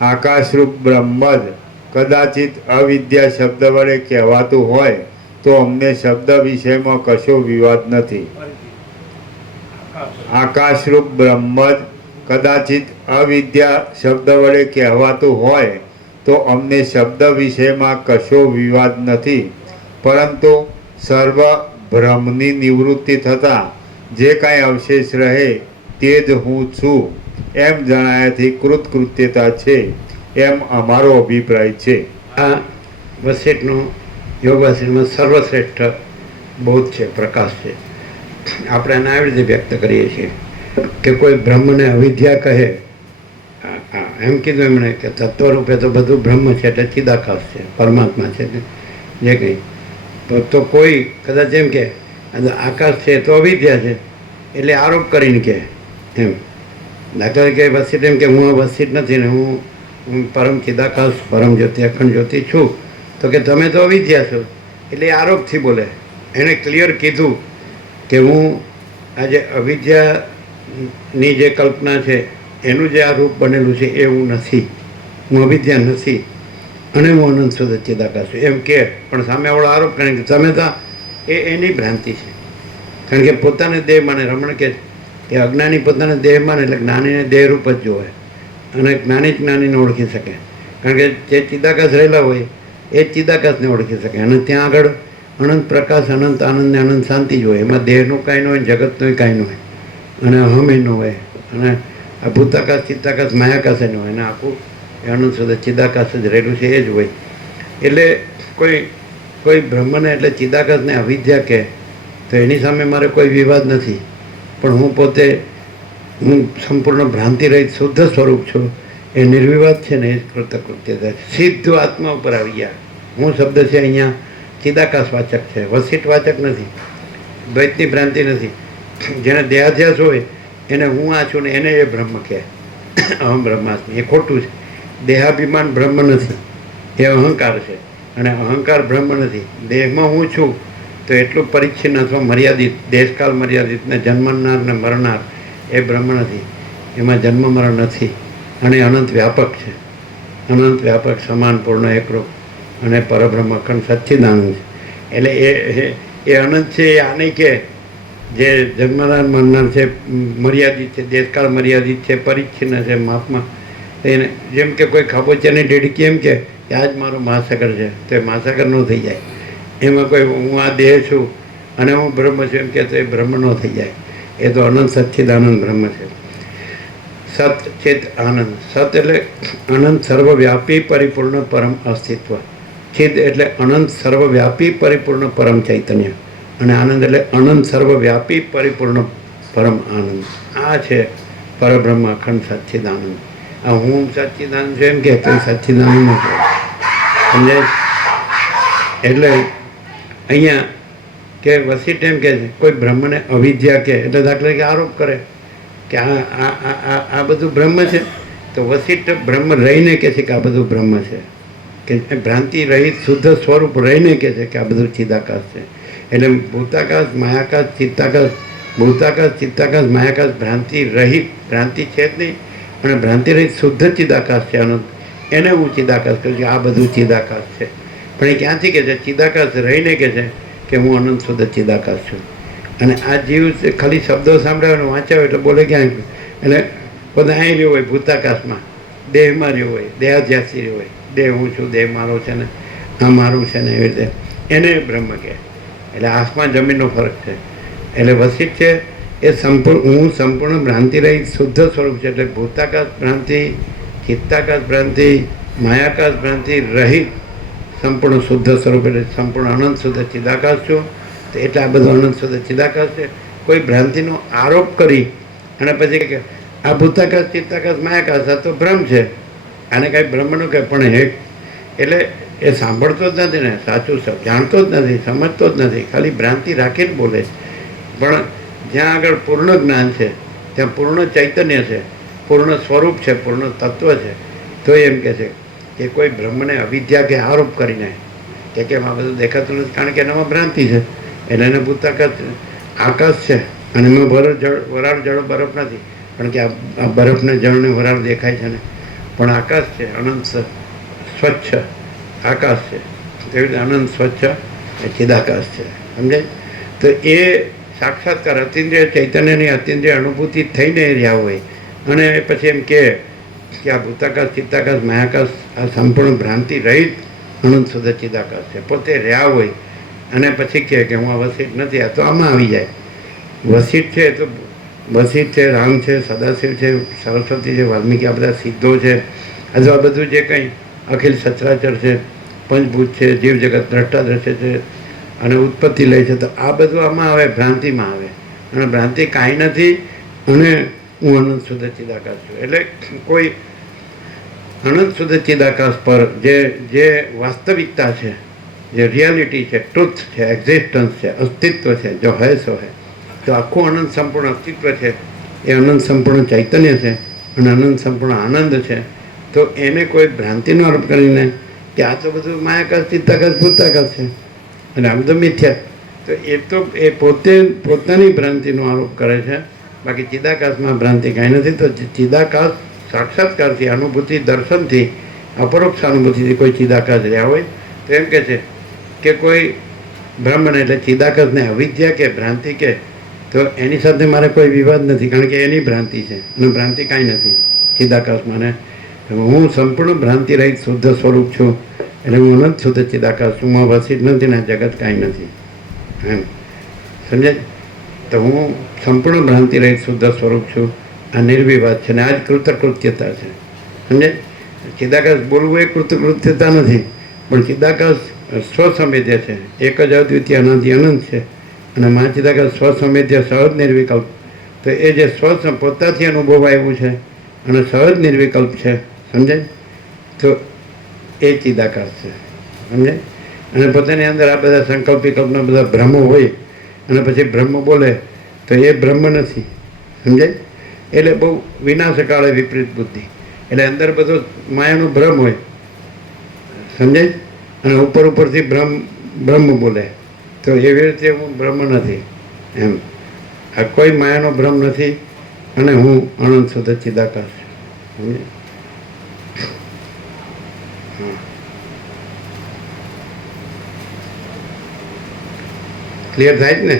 આકાશરૂપ બ્રહ્મ જ કદાચિત અવિદ્યા શબ્દ વડે કહેવાતું હોય તો અમને શબ્દ વિષયમાં કશો વિવાદ નથી. આકાશરૂપ બ્રહ્મ જ કદાચિત અવિદ્યા શબ્દ વડે કહેવાતું હોય તો અમને શબ્દ વિષયમાં કશો વિવાદ નથી. પરંતુ સર્વ ભ્રમની નિવૃત્તિ થતાં જે કાંઈ અવશેષ રહે તે જ હું છું એમ જણાયાથી કૃતકૃત્યતા છે એમ અમારો અભિપ્રાય છે. આ વસિષ્ઠનો યોગવાસીમાં સર્વશ્રેષ્ઠ બોધ છે, પ્રકાશ છે. આપણે આને આવી રીતે વ્યક્ત કરીએ છીએ કે કોઈ બ્રહ્મને અવિદ્યા કહે, એમ કીધું એમણે કે તત્વરૂપે તો બધું બ્રહ્મ છે, એટલે ચિદાકાશ છે, પરમાત્મા છે જે કંઈ. તો કોઈ કદાચ એમ કે આકાશ છે તો અવિદ્યા છે, એટલે આરોપ કરીને કે એમ. દાખલા તરીકે વસિષ્ઠ એમ કે હું વસિષ્ઠ નથી ને હું પરમ ચિદાકાશ, પરમ જ્યોતિ, અખંડ જ્યોતિ છું, તો કે તમે તો અવિદ્યા છો, એટલે આરોપથી બોલે. એણે ક્લિયર કીધું કે હું આજે અવિદ્યાની જે કલ્પના છે એનું જે આ રૂપ બનેલું છે એ હું નથી, હું અવિદ્યા નથી, અને હું અનંત શુદ્ધ ચિદાકાશ છું એમ કે. પણ સામેવાળો આરોપ કરે કે તમે તો એની ભ્રાંતિ છે. કારણ કે પોતાને દેહ માને. રમણ કે અજ્ઞાની પોતાને દેહ માને એટલે જ્ઞાનીને દેહરૂપ જ જોવે, અને જ્ઞાની જ જ્ઞાનીને ઓળખી શકે. કારણ કે જે ચિદાકાશ રહેલા હોય એ જ ચિદાકાશને ઓળખી શકે. અને ત્યાં આગળ અનંત પ્રકાશ, અનંત આનંદ ને અનંત શાંતિ જ હોય. એમાં દેહનું કાંઈ ન હોય, જગતનું કાંઈ ન હોય, અને અહમ ન હોય, અને આ ભૂતાકાશ, ચિત્તાકાશ, માયાકાશ ન હોય, અને આખું એ અનંત સુધી ચિદાકાશ જ રહેલું છે, એ જ હોય. એટલે કોઈ બ્રહ્મને એટલે ચિદાકાશને અવિદ્યા કહે તો એની સામે મારે કોઈ વિવાદ નથી. પણ હું સંપૂર્ણ ભ્રાંતિ રહિત શુદ્ધ સ્વરૂપ છું, એ નિર્વિવાદ છે ને, એ કૃતકૃત્યતા છે. સીધું આત્મા ઉપર આવી ગયા. હું શબ્દ છે અહીંયા ચિદાકાશ વાચક છે, વસિત વાચક નથી, દ્વૈતની ભ્રાંતિ નથી. જેને દેહાધ્યાસ હોય એને હું આ છું ને એને એ બ્રહ્મ કહે, અહમ બ્રહ્માસ્મિ. એ ખોટું છે. દેહાભિમાન બ્રહ્મ નથી, એ અહંકાર છે, અને અહંકાર બ્રહ્મ નથી. દેહમાં હું છું તો એટલું પરિચ્છિન્ન અથવા મર્યાદિત, દેશકાલ મર્યાદિત ને જન્મનાર ને મરનાર, એ બ્રહ્મ નથી. એમાં જન્મ મરણ નથી, અને અનંત વ્યાપક છે. અનંત વ્યાપક, સમાન, પૂર્ણ, એકરૂપ અને પરબ્રહ્મ અખંડ સચ્ચિદાનંદ છે. એટલે એ અનંત છે. એ આને કે જે જન્મનાર મરનાર છે, મર્યાદિત છે, દેશકાળ મર્યાદિત છે, પરિચ્છિન્ન છે માપમાં. એને જેમ કે કોઈ ખાબોચિયાની ડેડકી એમ કે આ જ મારો મહાસાગર છે, તો એ મહાસાગર ન થઈ જાય. એમાં કોઈ હું આ દેહ છું અને હું બ્રહ્મ છું એમ કે તો એ બ્રહ્મ ન થઈ જાય. એ તો અનંત સચ્ચિદાનંદ બ્રહ્મ છે. સત ચિત આનંદ. સત એટલે અનંત સર્વવ્યાપી પરિપૂર્ણ પરમ અસ્તિત્વ. ચિદ એટલે અનંત સર્વવ્યાપી પરિપૂર્ણ પરમ ચૈતન્ય, અને આનંદ એટલે અનંત સર્વવ્યાપી પરિપૂર્ણ પરમ આનંદ. આ છે પરબ્રહ્મ અખંડ સચ્ચિદાનંદ. આ હું સચ્ચિદાનંદ છું એમ કે સચ્ચિદાનંદ ન સમજાય. એટલે અહીંયા કે વસિષ્ઠ એમ કે છે કોઈ બ્રહ્મને અવિદ્યા કે એટલે દાખલા કે આરોપ કરે કે આ બધું બ્રહ્મ છે, તો વસિષ્ઠ બ્રહ્મ રહીને કહે છે કે આ બધું બ્રહ્મ છે, કે ભ્રાંતિ રહિત શુદ્ધ સ્વરૂપ રહીને કહે છે કે આ બધું ચિદાકાશ છે. એટલે ભૂતાકાશ, માયાકાશ, ચિત્તાકાશ, ભૂતાકાશ, ચિત્તાકાશ, માયાકાશ ભ્રાંતિ રહિત, ભ્રાંતિ છે જ નહીં, અને ભ્રાંતિ રહિત શુદ્ધ ચિદાકાશ છે અનંત. એને હું ચિદાકાશ કહું છું, આ બધું ચિદાકાશ છે. પણ એ ક્યાંથી કહે છે? ચિદાકાશ રહીને કહે છે કે હું અનંત શુદ્ધ ચિદાકાશ છું. અને આ જીવ ખાલી શબ્દો સાંભળ્યા અને વાંચ્યા હોય એટલે બોલે ક્યાં? એટલે બધા અહીં રહ્યો હોય ભૂતાકાશમાં, દેહમાં રહ્યો હોય, દેહાધ્યાસી રહ્યો હોય, દેહ હું છું, દેહ મારો છે ને આ મારું છે ને, એવી રીતે એને બ્રહ્મ કહે. એટલે આસમાન જમીનનો ફરક છે. એટલે વસિષ્ઠ છે એ હું સંપૂર્ણ ભ્રાંતિ રહિત શુદ્ધ સ્વરૂપ છે. એટલે ભૂતાકાશ ભ્રાંતિ, ચિત્તાકાશ ભ્રાંતિ, માયાકાશ ભ્રાંતિ રહિત સંપૂર્ણ શુદ્ધ સ્વરૂપ, એટલે સંપૂર્ણ અનંત શુદ્ધ ચિદાકાશ છું. તો એટલે આ બધું અનંત શુદ્ધ ચિદાકાશ છે. કોઈ ભ્રાંતિનો આરોપ કરી અને પછી કે આ ભૂતાકાશ, ચિત્તાકાશ, માયાકાશ આ તો ભ્રમ છે, આને કાંઈ બ્રહ્મનું કહે. પણ એટલે એ સાંભળતો જ નથી ને, સાચું જાણતો જ નથી, સમજતો જ નથી, ખાલી ભ્રાંતિ રાખીને બોલે છે. પણ જ્યાં આગળ પૂર્ણ જ્ઞાન છે, ત્યાં પૂર્ણ ચૈતન્ય છે, પૂર્ણ સ્વરૂપ છે, પૂર્ણ તત્વ છે, તો એમ કહે છે કે કોઈ બ્રહ્મને અવિદ્યા કે આરોપ કરીને કે કેમ આ બધું દેખાતું નથી, કારણ કે એનામાં ભ્રાંતિ છે. એટલે એને ભૂતાકાશ આકાશ છે, અને એમાં વરાળ જળ બરફ નથી, પણ કે આ બરફને જળને વરાળ દેખાય છે ને, પણ આકાશ છે, અનંત સ્વચ્છ આકાશ છે. તેવી રીતે અનંત સ્વચ્છ એ ચિદાકાશ છે. સમજાય? તો એ સાક્ષાત્કાર અતિન્દ્રિય ચૈતન્યની અતિન્દ્રિય અનુભૂતિ થઈને રહ્યા હોય, અને પછી એમ કે આ ભૂતાકાશ, ચિત્તાકાશ, માયાકાશ આ સંપૂર્ણ ભ્રાંતિ રહિત અનંત શુદ્ધ ચિદાકાશ છે, પોતે રહ્યા હોય, અને પછી કહે કે હું આ વસિષ્ઠ નથી. આ તો આમાં આવી જાય. વસિષ્ઠ છે તો વસિષ્ઠ છે, રામ છે, સદાશિવ છે, સરસ્વતી છે, વાલ્મીકી, આ બધા સિદ્ધો છે, અથવા બધું જે કંઈ અખિલ સચરાચર છે, પંચભૂત છે, જીવ જગત દ્રષ્ટાદ્રશ્ય છે, અને ઉત્પત્તિ લે છે, તો આ બધું આમાં આવે, ભ્રાંતિમાં આવે. અને ભ્રાંતિ કાંઈ નથી, અને હું અનંત શુદ્ધ ચિદાકાશ છું. એટલે કોઈ અનંત શુદ્ધ ચિદાકાશ પર જે વાસ્તવિકતા છે, જે રિયાલિટી છે, ટ્રુથ છે, એક્ઝિસ્ટન્સ છે, અસ્તિત્વ છે, જો હૈ સો હૈ, તો આખું અનંત સંપૂર્ણ અસ્તિત્વ છે, એ અનંત સંપૂર્ણ ચૈતન્ય છે, અને અનંત સંપૂર્ણ આનંદ છે. તો એને કોઈ ભ્રાંતિનો આરોપ કરીને કે આ તો બધું માયાકાશ, ચિત્તાકાશ, ભૂતાકાશ છે, અને આ બધું મિથ્યા, તો એ પોતાની ભ્રાંતિનો આરોપ કરે છે. બાકી ચિદાકાશમાં ભ્રાંતિ કાંઈ નથી. તો ચિદાકાશ સાક્ષાત્કારથી, અનુભૂતિ, દર્શનથી, અપરોક્ષ અનુભૂતિથી કોઈ ચિદાકાશ રહ્યા હોય તો એમ કહે છે કે કોઈ બ્રહ્મને એટલે ચિદાકાશને અવિદ્યા કે ભ્રાંતિ કે, તો એની સાથે મારે કોઈ વિવાદ નથી, કારણ કે એની ભ્રાંતિ છે, અને ભ્રાંતિ કાંઈ નથી ચિદાકાશમાં. ને હું સંપૂર્ણ ભ્રાંતિ રહિત શુદ્ધ સ્વરૂપ છું, એટલે હું અનંત શુદ્ધ ચિદાકાશ છું. હું વસિત નથી ને આ જગત કાંઈ નથી, એમ સમજાય. તો હું સંપૂર્ણ ભ્રાંતિ રહિત શુદ્ધ સ્વરૂપ છું. આ નિર્વિવાદ છે ને આ જ કૃતકૃત્યતા છે, સમજાય. ચિદાકાશ બોલવું એ કૃતકૃત્યતા નથી, પણ ચિદાકાશ સ્વસંવેદ્ય છે, એક જ અદ્વિતીય અનાદિ અનંત છે. અને મા ચિદાકાશ સ્વસંવેદ્ય સહજ નિર્વિકલ્પ. તો એ જે પોતાથી અનુભવ આવ્યું છે અને સહજ નિર્વિકલ્પ છે, સમજાય. તો એ ચિદાકાશ છે, સમજાય. અને પોતાની અંદર આ બધા સંકલ્પ વિકલ્પના બધા ભ્રમો હોય અને પછી બ્રહ્મ બોલે તો એ બ્રહ્મ નથી, સમજાય. એટલે બહુ વિનાશકાળે વિપરીત બુદ્ધિ, એટલે અંદર બધો માયાનો ભ્રમ હોય, સમજાય. અને ઉપરથી બ્રહ્મ બોલે તો એવી રીતે હું બ્રહ્મ નથી, એમ. આ કોઈ માયાનો ભ્રમ નથી અને હું અનંત શુદ્ધ ચિદાકાશ છું, સમજાય. ક્લિયર થાય જ ને?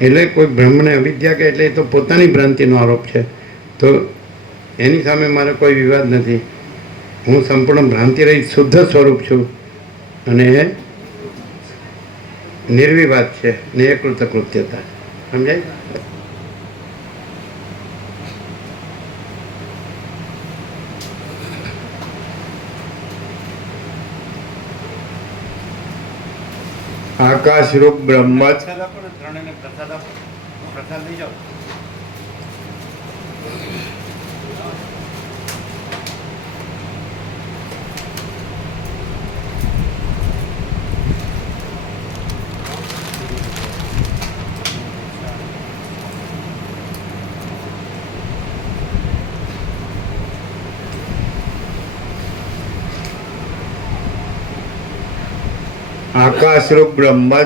એટલે કોઈ બ્રહ્મને અવિદ્યા કે એટલે એ તો પોતાની ભ્રાંતિનો આરોપ છે, તો એની સામે મારે કોઈ વિવાદ નથી. હું સંપૂર્ણ ભ્રાંતિ રહિત શુદ્ધ સ્વરૂપ છું અને એ નિર્વિવાદ છે ને એ કૃતકૃત્યતા, સમજાય. આકાશરૂપ બ્રહ્મ જ આકાશરૂપ બ્રહ્મ જ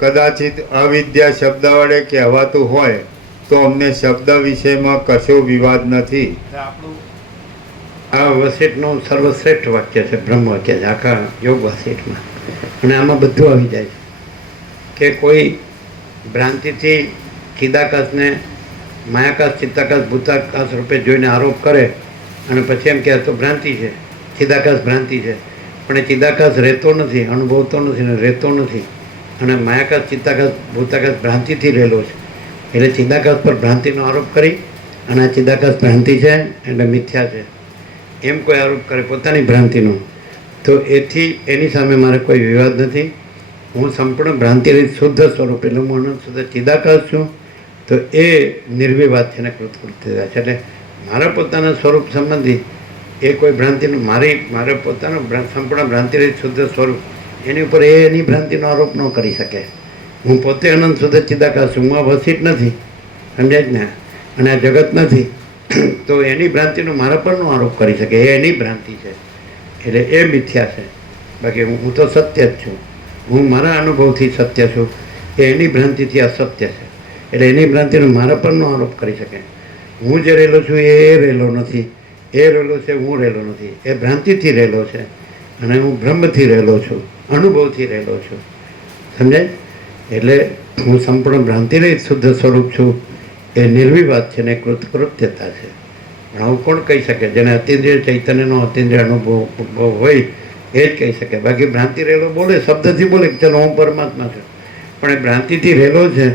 કદાચિત અવિદ્યા શબ્દ વડે કહેવાતું હોય તો અમને શબ્દ વિષયમાં કશો વિવાદ નથી. આ વસિઠનું સર્વશ્રેષ્ઠ વાક્ય છે, બ્રહ્મ વાક્ય છે આખા યોગ વસિઠમાં. અને આમાં બધું આવી જાય છે કે કોઈ ભ્રાંતિથી ચિદાકાશને માયાકાશ ચિત્તાકાશ ભૂતાકાશ રૂપે જોઈને આરોપ કરે અને પછી એમ કહે તો ભ્રાંતિ છે, ચિદાકાશ ભ્રાંતિ છે. પણ એ ચિદાકાશ રહેતો નથી, અનુભવતો નથી ને રહેતો નથી. અને માયાકાશ ચિત્તાકાશ ભૂતાકાશ ભ્રાંતિથી રહેલો છે. એટલે ચિદાકાશ પર ભ્રાંતિનો આરોપ કરી અને આ ચિદાકાશ ભ્રાંતિ છે એટલે મિથ્યા છે એમ કોઈ આરોપ કરે પોતાની ભ્રાંતિનો, તો એથી એની સામે મારે કોઈ વિવાદ નથી. હું સંપૂર્ણ ભ્રાંતિરહિત શુદ્ધ સ્વરૂપ એટલે હું અનંત શુદ્ધ ચિદાકાશ છું. તો એ નિર્વિવાદ છે ને કૃતકૃત્યતા છે. એટલે મારા પોતાના સ્વરૂપ સંબંધી એ કોઈ ભ્રાંતિનું મારે પોતાનું સંપૂર્ણ ભ્રાંતિરહિત શુદ્ધ સ્વરૂપ એની ઉપર એની ભ્રાંતિનો આરોપ ન કરી શકે. હું પોતે અનંત શુદ્ધ ચિદાકાશ છું, હું વસિત નથી, સમજાય જ ને. અને આ જગત નથી, તો એની ભ્રાંતિનો મારા પર નો આરોપ કરી શકે, એ એની ભ્રાંતિ છે એટલે એ મિથ્યા છે. બાકી હું તો સત્ય જ છું, હું મારા અનુભવથી સત્ય છું, એ એની ભ્રાંતિથી અસત્ય છે. એટલે એની ભ્રાંતિનો મારા પર નો આરોપ કરી શકે. હું જે રહેલો છું એ રહેલો નથી, એ રહેલો છે હું રહેલો નથી, એ ભ્રાંતિથી રહેલો છે અને હું બ્રહ્મથી રહેલો છું, અનુભવથી રહેલો છું, સમજાય. એટલે હું સંપૂર્ણ ભ્રાંતિરહિત શુદ્ધ સ્વરૂપ છું, એ નિર્વિવાદ છે ને કૃતકૃત્યતા છે. પણ આવું કોણ કહી શકે? જેને અતિન્દ્રિય ચૈતન્યનો અતિન્દ્રિય અનુભવ હોય એ જ કહી શકે. બાકી ભ્રાંતિ રહેલો બોલે, શબ્દથી બોલે ચલો હું પરમાત્મા છું, પણ એ ભ્રાંતિથી રહેલો છે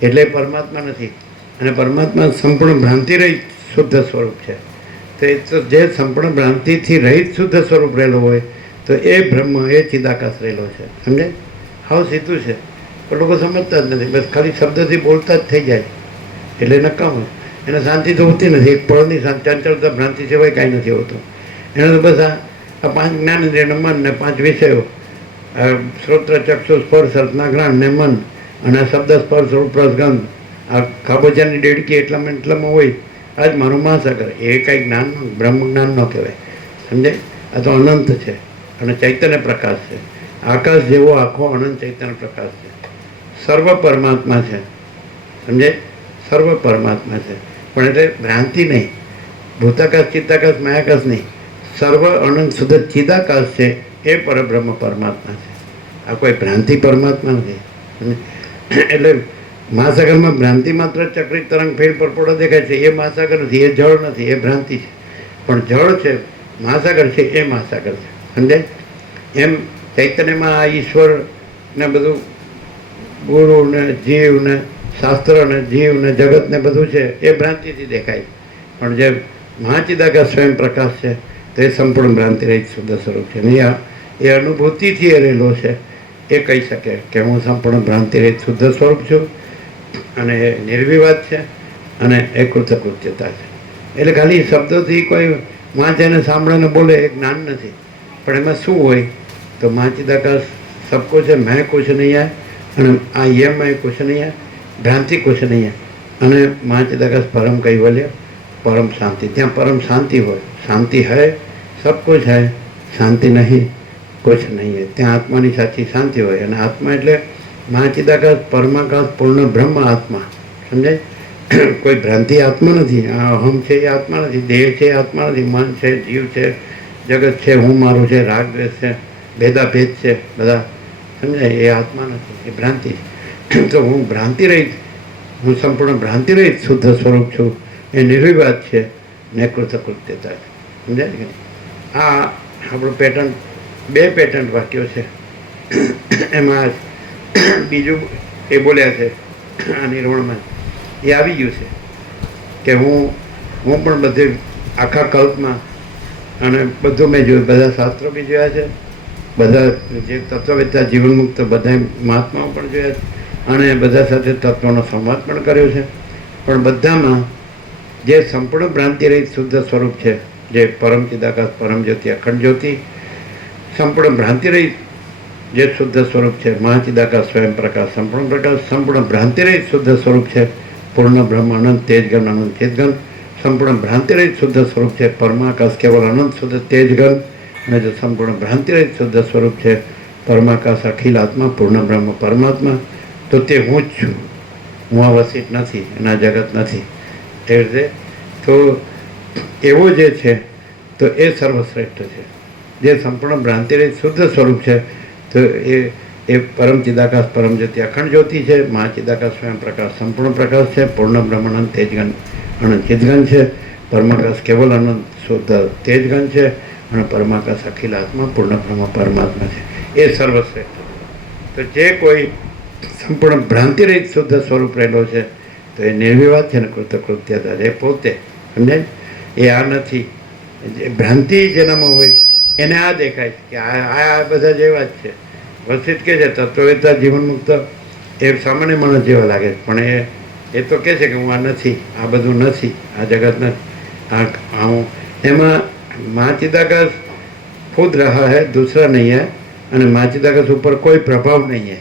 એટલે પરમાત્મા નથી. અને પરમાત્મા સંપૂર્ણ ભ્રાંતિરહિત શુદ્ધ સ્વરૂપ છે. તો એ તો જે સંપૂર્ણ ભ્રાંતિથી રહિત શુદ્ધ સ્વરૂપ રહેલો હોય તો એ બ્રહ્મ એ ચિદાકાશ રહેલો છે, સમજાય. હાવ સીધું છે, પણ લોકો સમજતા જ નથી. બસ ખાલી શબ્દથી બોલતા જ થઈ જાય એટલે નકામું. એને શાંતિ તો હોતી નથી, એક પળની ચંચળતા ભ્રાંતિ સિવાય કાંઈ નથી હોતું. એને તો બસ આ પાંચ જ્ઞાનેન્દ્રિયનું મન ને પાંચ વિષયો, શ્રોત્ર ચક્ષુ સ્પર્શ રસના ગ્રહણ ને મન, અને આ શબ્દ સ્પર્શ રૂપ રસ ગંધ, આ ખાબોચાની ડેડકી એટલામાં હોય. આ જ મારો મહાસાગર. એ કાંઈ જ્ઞાન બ્રહ્મ જ્ઞાન ન કહેવાય, સમજાય. આ તો અનંત છે અને ચૈતન્ય પ્રકાશ છે. આકાશ જેવો આખો અનંત ચૈતન્ય પ્રકાશ છે. સર્વ પરમાત્મા છે, સમજાય. સર્વ પરમાત્મા છે, પણ એટલે ભ્રાંતિ નહીં, ભૂતાકાશ ચિત્તાકાશ માયાકાશ નહીં, સર્વ અનંત શુદ્ધ ચિદાકાશ છે. એ પરબ્રહ્મ પરમાત્મા છે. આ કોઈ ભ્રાંતિ પરમાત્મા નથી. એટલે મહાસાગરમાં ભ્રાંતિ માત્ર ચક્રી તરંગ ફેર પરપોળો દેખાય છે, એ મહાસાગર નથી, એ જળ નથી, એ ભ્રાંતિ છે. પણ જળ છે, મહાસાગર છે, એ મહાસાગર છે. સમજાય? એમ ચૈતન્યમાં આ ઈશ્વર ને બધું ગુરુ ને જીવ ને શાસ્ત્ર ને જીવ ને જગત ને બધું છે એ ભ્રાંતિથી દેખાય. પણ જે મહાચિદાકાશ સ્વયં પ્રકાશ છે તે સંપૂર્ણ ભ્રાંતિ રહિત શુદ્ધ સ્વરૂપ છે. ને એ અનુભૂતિથી એ રહેલો છે. એ કહી શકે કે હું સંપૂર્ણ ભ્રાંતિ રહિત શુદ્ધ સ્વરૂપ છું, અને એ નિર્વિવાદ છે, અને એ કૃતકૃત્યતા છે. એટલે ખાલી શબ્દોથી કોઈ વાંચે સાંભળે ને બોલે એ જ્ઞાન નથી. પણ એમાં શું હોય તો મહાચિદાકાશ સબ કુછ है, मैं कुछ नहीं है, અને આ ये मैं कुछ नहीं है, ભ્રાંતિ कुछ नहीं है, અને મહાચિદાકાશ પરમ કૈવલ્ય, परम शांति. ત્યાં परम शांति હોય, शांति है, सब कुछ है, शांति नहीं, कुछ नहीं है. ત્યાં આત્માની સાચી શાંતિ હોય. અને આત્મા એટલે મહાચિદાકાશ પરમાકાશ પૂર્ણ બ્રહ્મ આત્મા. સમજાય? કોઈ ભ્રાંતિ આત્મા નથી. આ અહમ છે એ આત્મા નથી, દેહ છે એ આત્મા નથી, મન છે, જીવ છે, જગત છે, હું મારું છે, રાગ દ્વેષ છે, ભેદાભેદ છે બધા. સમજાય? એ આત્મા નથી, એ ભ્રાંતિ છે. તો હું ભ્રાંતિ રહિત, હું સંપૂર્ણ ભ્રાંતિ રહિત શુદ્ધ સ્વરૂપ છું. એ નિર્વિવાદ છે ને કૃતકૃત્યતા છે. સમજાય કે આ આપણું પેટર્ન, 2 પેટર્ન વાક્યો છે. એમાં બીજું એ બોલ્યા છે આ નિર્વણમાં, એ આવી ગયું છે કે હું પણ બધે આખા કલ્પમાં, અને બધું મેં જોયું, બધા શાસ્ત્રો બી જોયા છે, બધા જે તત્વવેત્તા જીવનમુક્ત બધા મહાત્માઓ પણ જોયા છે, અને બધા સાથે તત્વનો સંવાદ પણ કર્યો છે. પણ બધામાં જે સંપૂર્ણ ભ્રાંતિ રહિત શુદ્ધ સ્વરૂપ છે, જે પરમ ચિદાકાશ પરમ જ્યોતિ અખંડ જ્યોતિ, સંપૂર્ણ ભ્રાંતિ રહિત જે શુદ્ધ સ્વરૂપ છે, મહાચિદાકાશ સ્વયં પ્રકાશ સંપૂર્ણ પ્રકાશ, સંપૂર્ણ ભ્રાંતિ રહિત શુદ્ધ સ્વરૂપ છે, પૂર્ણ બ્રહ્મ અનંત તેજગન અનંત ચેતગન, સંપૂર્ણ ભ્રાંતિ રહિત શુદ્ધ સ્વરૂપ છે, પરમાકાશ કેવલ અનંત શુદ્ધ તેજગન, અને જો સંપૂર્ણ ભ્રાંતિ રહિત શુદ્ધ સ્વરૂપ છે, પરમાકાશ અખિલ આત્મા પૂર્ણ બ્રહ્મ પરમાત્મા. તો તે હું જ છું. હું આ વસિત નથી, એના જગત નથી. એ રીતે તો એવો જે છે તો એ સર્વશ્રેષ્ઠ છે. જે સંપૂર્ણ ભ્રાંતિ રહિત શુદ્ધ સ્વરૂપ છે, તો એ પરમ ચિદાકાશ પરમ જ્યોતિ અખંડ જ્યોતિ છે, મહાચિદાકાશ સ્વયં પ્રકાશ સંપૂર્ણ પ્રકાશ છે, પૂર્ણ બ્રહ્મ અનંત તેજગન અનંત ચિદગન છે, પરમાકાશ કેવલ અનંત શુદ્ધ તેજગન છે, અને પરમાકાશ અખિલ આત્મા પૂર્ણ બ્રહ્મ પરમાત્મા છે. એ સર્વશ્રેષ્ઠ. તો જે કોઈ સંપૂર્ણ ભ્રાંતિ રહિત શુદ્ધ સ્વરૂપ રહેલો છે તો એ નિર્વિવાદ છે ને કૃતકૃત્યતા છે. એ પોતે. સમજાય? એ આ નથી. ભ્રાંતિ જેનામાં હોય એને આ દેખાય છે કે આ બધા જેવા જ છે. વસિત કે છે તત્વવેત્તા જીવનમુક્ત એ સામાન્ય માણસ જેવા લાગે છે, પણ એ તો કહે છે કે હું આ નથી, આ બધું નથી, આ જગત નથી, આ હું. એમાં મહાચિદાકાશ ખુદ રહા है, दूसरा नहीं है, અને મહાચિદાકાશ ઉપર કોઈ પ્રભાવ નહીં है.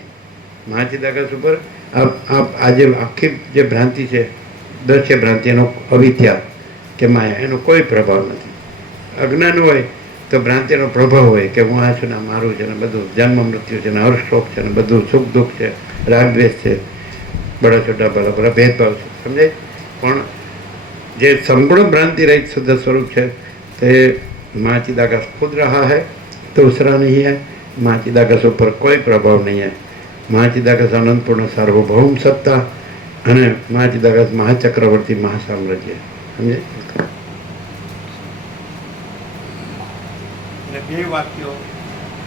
મહાચિદાકાશ ઉપર આજે આખી જે ભ્રાંતિ છે, દૃશ્ય ભ્રાંતિ, એનો અવિદ્યા કે માયા, એનો કોઈ પ્રભાવ નથી. અજ્ઞાન હોય તો ભ્રાંતિનો પ્રભાવ હોય કે હું આ છું ને મારું છે ને બધું, જન્મ મૃત્યુ છે ને હર્ષશોક છે ને બધું, સુખ દુઃખ છે, રાગ દ્વેષ છે, બડા છોટા બડા બડા ભેદભાવ છે. સમજાય? પણ જે સંપૂર્ણ ભ્રાંતિ રહિત શુદ્ધ સ્વરૂપ છે તે મહાચિદાકાશ ખુદ રહા है, दूसरा नहीं है. મહાચિદાકાશ ઉપર કોઈ પ્રભાવ નહીં है. મહાચિદાકાશ અનંતપૂર્ણ સાર્વભૌમ સત્તા, અને મહાચિદાકાશ મહાચક્રવર્તી મહાસામ્રાજ્ય. સમજે?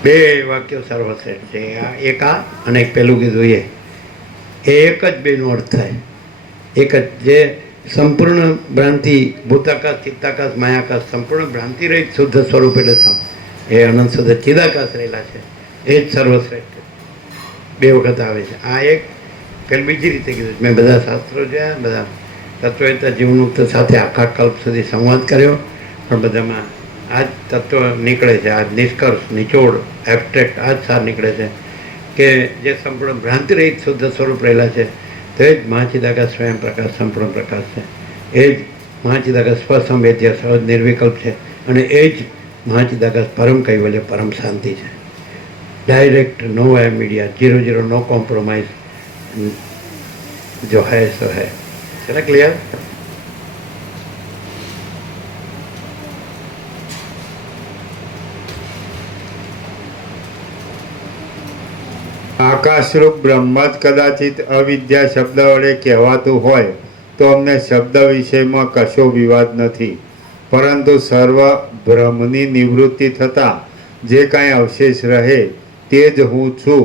બે વાક્યો સર્વશ્રેષ્ઠ છે. એક આ અને એક પેલું કીધું એ એક જ બેનો અર્થ થાય. એક જ જે સંપૂર્ણ ભ્રાંતિ, ભૂતાકાશ ચિત્તાકાશ માયાકાશ સંપૂર્ણ ભ્રાંતિ રહિત શુદ્ધ સ્વરૂપ એટલે એ અનંત શુદ્ધ ચિદાકાશ રહેલા છે, એ જ સર્વશ્રેષ્ઠ. 2 વખત આવે છે. આ એક પેલી બીજી રીતે કીધું. મેં બધા શાસ્ત્રો જોયા, બધા તત્વવેત્તા જીવનમુક્ત સાથે આખા કલ્પ સુધી સંવાદ કર્યો, પણ બધામાં આ જ તત્વ નીકળે છે, આ નિષ્કર્ષ, નિચોડ, એબસ્ટ્રેક્ટ આ જ સાર નીકળે છે કે જે સંપૂર્ણ ભ્રાંતિ રહિત શુદ્ધ સ્વરૂપ રહેલા છે તે જ મહાચિદાકાશ સ્વયં પ્રકાશ સંપૂર્ણ પ્રકાશ છે. એ જ મહાચિદાકાશ સ્વસંવેદ્ય સહજ નિર્વિકલ્પ છે, અને એ જ મહાચિદાકાશ પરમ કૈવલ્ય પરમ શાંતિ છે. डायरेक्ट नो है मीडिया, 0-0 नो कॉम्प्रोमाइज, जो है सो है. चला क्लियर? આકાશરૂપ બ્રહ્મ જ કદાચિત અવિદ્યા શબ્દ વડે કહેવાતું હોય તો અમને શબ્દ વિષયમાં કશો વિવાદ નથી. પરંતુ સર્વ ભ્રમની નિવૃત્તિ થતાં જે કાંઈ અવશેષ રહે તે જ હું છું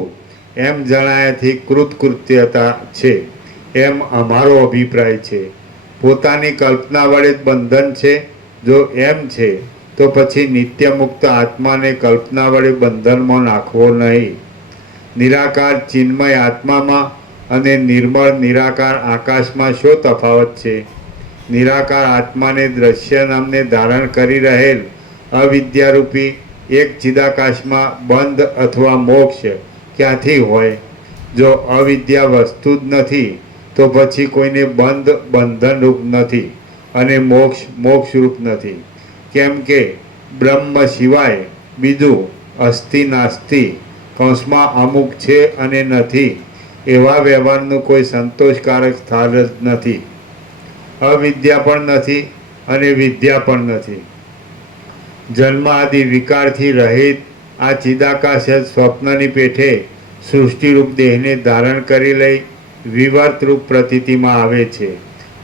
એમ જણાયાથી કૃતકૃત્યતા છે એમ અમારો અભિપ્રાય છે. પોતાની કલ્પના વડે જ બંધન છે. જો એમ છે તો પછી નિત્યમુક્ત આત્માને કલ્પના વડે બંધનમાં નાખવો નહીં. નિરાકાર ચિન્મય આત્મામાં અને નિર્મળ નિરાકાર આકાશમાં શો તફાવત છે? નિરાકાર આત્માને દ્રશ્ય નામને ધારણ કરી રહેલ અવિદ્યારૂપી એક ચિદાકાશમાં બંધ અથવા મોક્ષ ક્યાંથી હોય? જો અવિદ્યા વસ્તુ જ નથી તો પછી કોઈને બંધ બંધનરૂપ નથી અને મોક્ષ મોક્ષરૂપ નથી. કેમ કે બ્રહ્મ સિવાય બીજું અસ્થિ નાસ્તિ કૌંસમાં અમુક છે અને નથી એવા વ્યવહારનું કોઈ સંતોષકારક સ્થાન જ નથી. અવિદ્યા પણ નથી અને વિદ્યા પણ નથી. જન્મ આદિ વિકારથી રહિત આ ચિદાકાશ જ સ્વપ્નની પેઠે સૃષ્ટિરૂપ દેહને ધારણ કરી લઈ વિવર્તરૂપ પ્રતીતિમાં આવે છે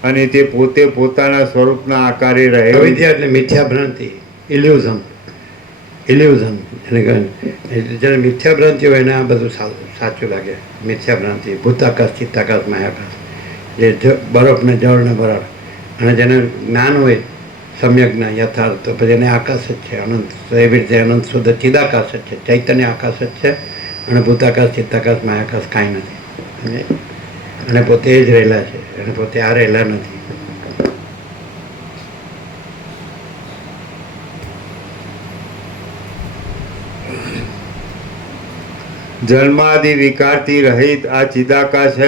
અને તે પોતે પોતાના સ્વરૂપના આકારે રહે. અવિદ્યા એટલે મિથ્યા ભ્રાંતિ, ઇલ્યુઝન. જેને મિથ્યા ભ્રાંતિ હોય એને આ બધું સાચું લાગે. મિથ્યા ભ્રાંતિ, ભૂતાકાશ, ચિત્તાકાશ, માયાકાશ, જે બરફ ને જળ ને બરફ. અને જેને જ્ઞાન હોય સમ્યક જ્ઞાન યથાર્થ, તો પછી એને આકાશ જ છે અનંત. તો એવી રીતે અનંત શુદ્ધ ચિદાકાશ જ છે, ચૈતન્ય આકાશ જ છે. અને ભૂતાકાશ, ચિત્તાકાશ, માયાકાશ કાંઈ નથી. અને પોતે એ જ રહેલા છે, અને પોતે આ રહેલા નથી. જન્માદિ વિકારથી રહિત આ ચિદાકાશ જ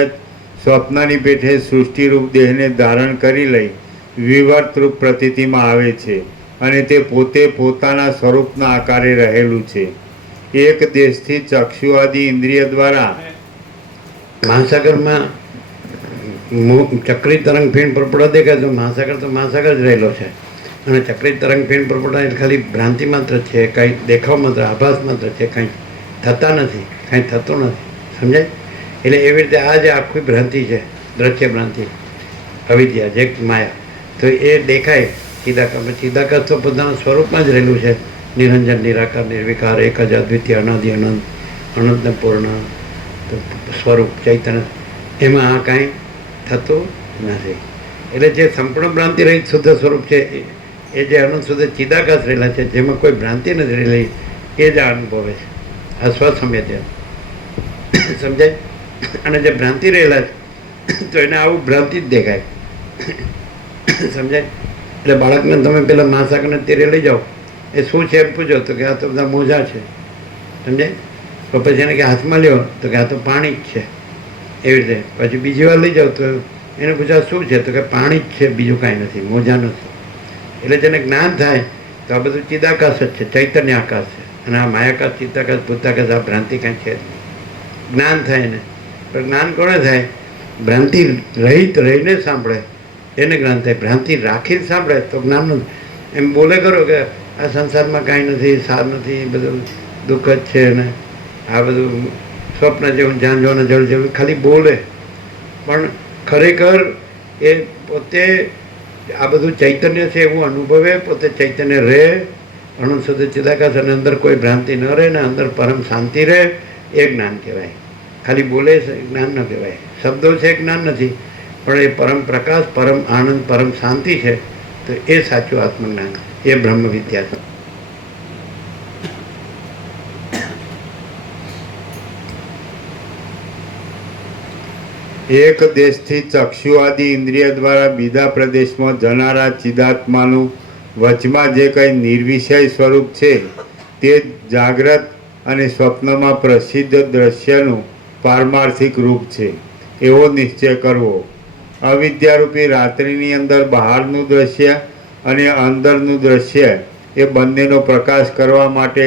સ્વપ્નની પેઠે સૃષ્ટિરૂપ દેહને ધારણ કરી લઈ વિવર્તરૂપ પ્રતીતિમાં આવે છે અને તે પોતે પોતાના સ્વરૂપના આકારે રહેલું છે. એક દેશથી ચક્ષુ આદિ ઇન્દ્રિય દ્વારા મહાસાગરમાં ચક્રી તરંગ ફીણ પરપડો દેખાય તો મહાસાગર જ રહેલો છે. અને ચક્રી તરંગ ફીણ પરપડા એટલે ખાલી ભ્રાંતિ માત્ર છે, કંઈ દેખાવ માત્ર, આભાસ માત્ર છે, કંઈ થતા નથી, કંઈ થતું નથી. સમજાય? એટલે એવી રીતે આ જે આખી ભ્રાંતિ છે, દ્રશ્ય ભ્રાંતિ, અવિદ્યા, જે માયા, તો એ દેખાય ચિદાકાશ. ચિદાકાશ તો પોતાના સ્વરૂપમાં જ રહેલું છે, નિરંજન, નિરાકાર, નિર્વિકાર, એક જ અદ્વિતીય, અનાદિ અનંત, અનંતને પૂર્ણ સ્વરૂપ ચૈતન્ય. એમાં આ કાંઈ થતું નથી. એટલે જે સંપૂર્ણ ભ્રાંતિ રહિત શુદ્ધ સ્વરૂપ છે એ જે અનંત શુદ્ધ ચિદાકાશ રહેલા છે, જેમાં કોઈ ભ્રાંતિ નથી રહેલી, એ જ આ અનુભવે છે. આ સ્વસમ્ય છે. સમજાય? અને જે ભ્રાંતિ રહેલા છે તો એને આવું ભ્રાંતિ જ દેખાય. સમજાય? એટલે બાળકને તમે પેલા મહાસાગરને તીરે લઈ જાઓ, એ શું છે એમ પૂછો તો કે આ તો બધા મોજા છે. સમજાય? તો પછી એને કે હાથમાં લ્યો તો કે આ તો પાણી જ છે. એવી રીતે પછી બીજી વાર લઈ જાઓ તો એને પૂછા શું છે તો કે પાણી જ છે, બીજું કાંઈ નથી, મોજા નથી. એટલે જેને જ્ઞાન થાય તો આ બધું ચિદાકાશ જ છે, ચૈતન્ય આકાશ છે. અને આ માયાકાશ, ચિત્તાકાશ, ભૂતાકાશ, આ ભ્રાંતિ કાંઈ છે જ નહીં. જ્ઞાન થાય એને. પણ જ્ઞાન કોને થાય? ભ્રાંતિ રહિત રહીને સાંભળે એને જ્ઞાન થાય. ભ્રાંતિ રાખીને સાંભળે તો જ્ઞાન નથી. એમ બોલે કરો કે આ સંસારમાં કાંઈ નથી, સાર નથી, બધું દુઃખ જ છે ને આ બધું સ્વપ્ન જેવું, ઝાંઝો ને જળ જેવું, ખાલી બોલે. પણ ખરેખર એ પોતે આ બધું ચૈતન્ય છે એવું અનુભવે, પોતે ચૈતન્ય રહે, અનંત શુદ્ધ ચિદાકાશ, અને અંદર કોઈ ભ્રાંતિ ન રહે ને અંદર પરમ શાંતિ રહે, એ જ્ઞાન કહેવાય. ખાલી બોલે છે જ્ઞાન ન કહેવાય. શબ્દો છે જ્ઞાન નથી, પણ એ પરમ પ્રકાશ, પરમ આનંદ, પરમ શાંતિ છે. તો એ સાચું આત્મજ્ઞાન, એ બ્રહ્મ વિદ્યા છે. એક દેશથી ચક્ષુ આદિ ઇન્દ્રિય દ્વારા બીજા પ્રદેશમાં જનારા ચિદાત્માનું વચમાં જે કંઈ નિર્વિષય સ્વરૂપ છે તે જાગ્રત અને સ્વપ્નમાં પ્રસિદ્ધ દ્રશ્યનું પારમાર્થિક રૂપ છે એવો નિશ્ચય કરવો. અવિદ્યારૂપી રાત્રિની અંદર બહારનું દ્રશ્ય અને અંદરનું દ્રશ્ય એ બંનેનો પ્રકાશ કરવા માટે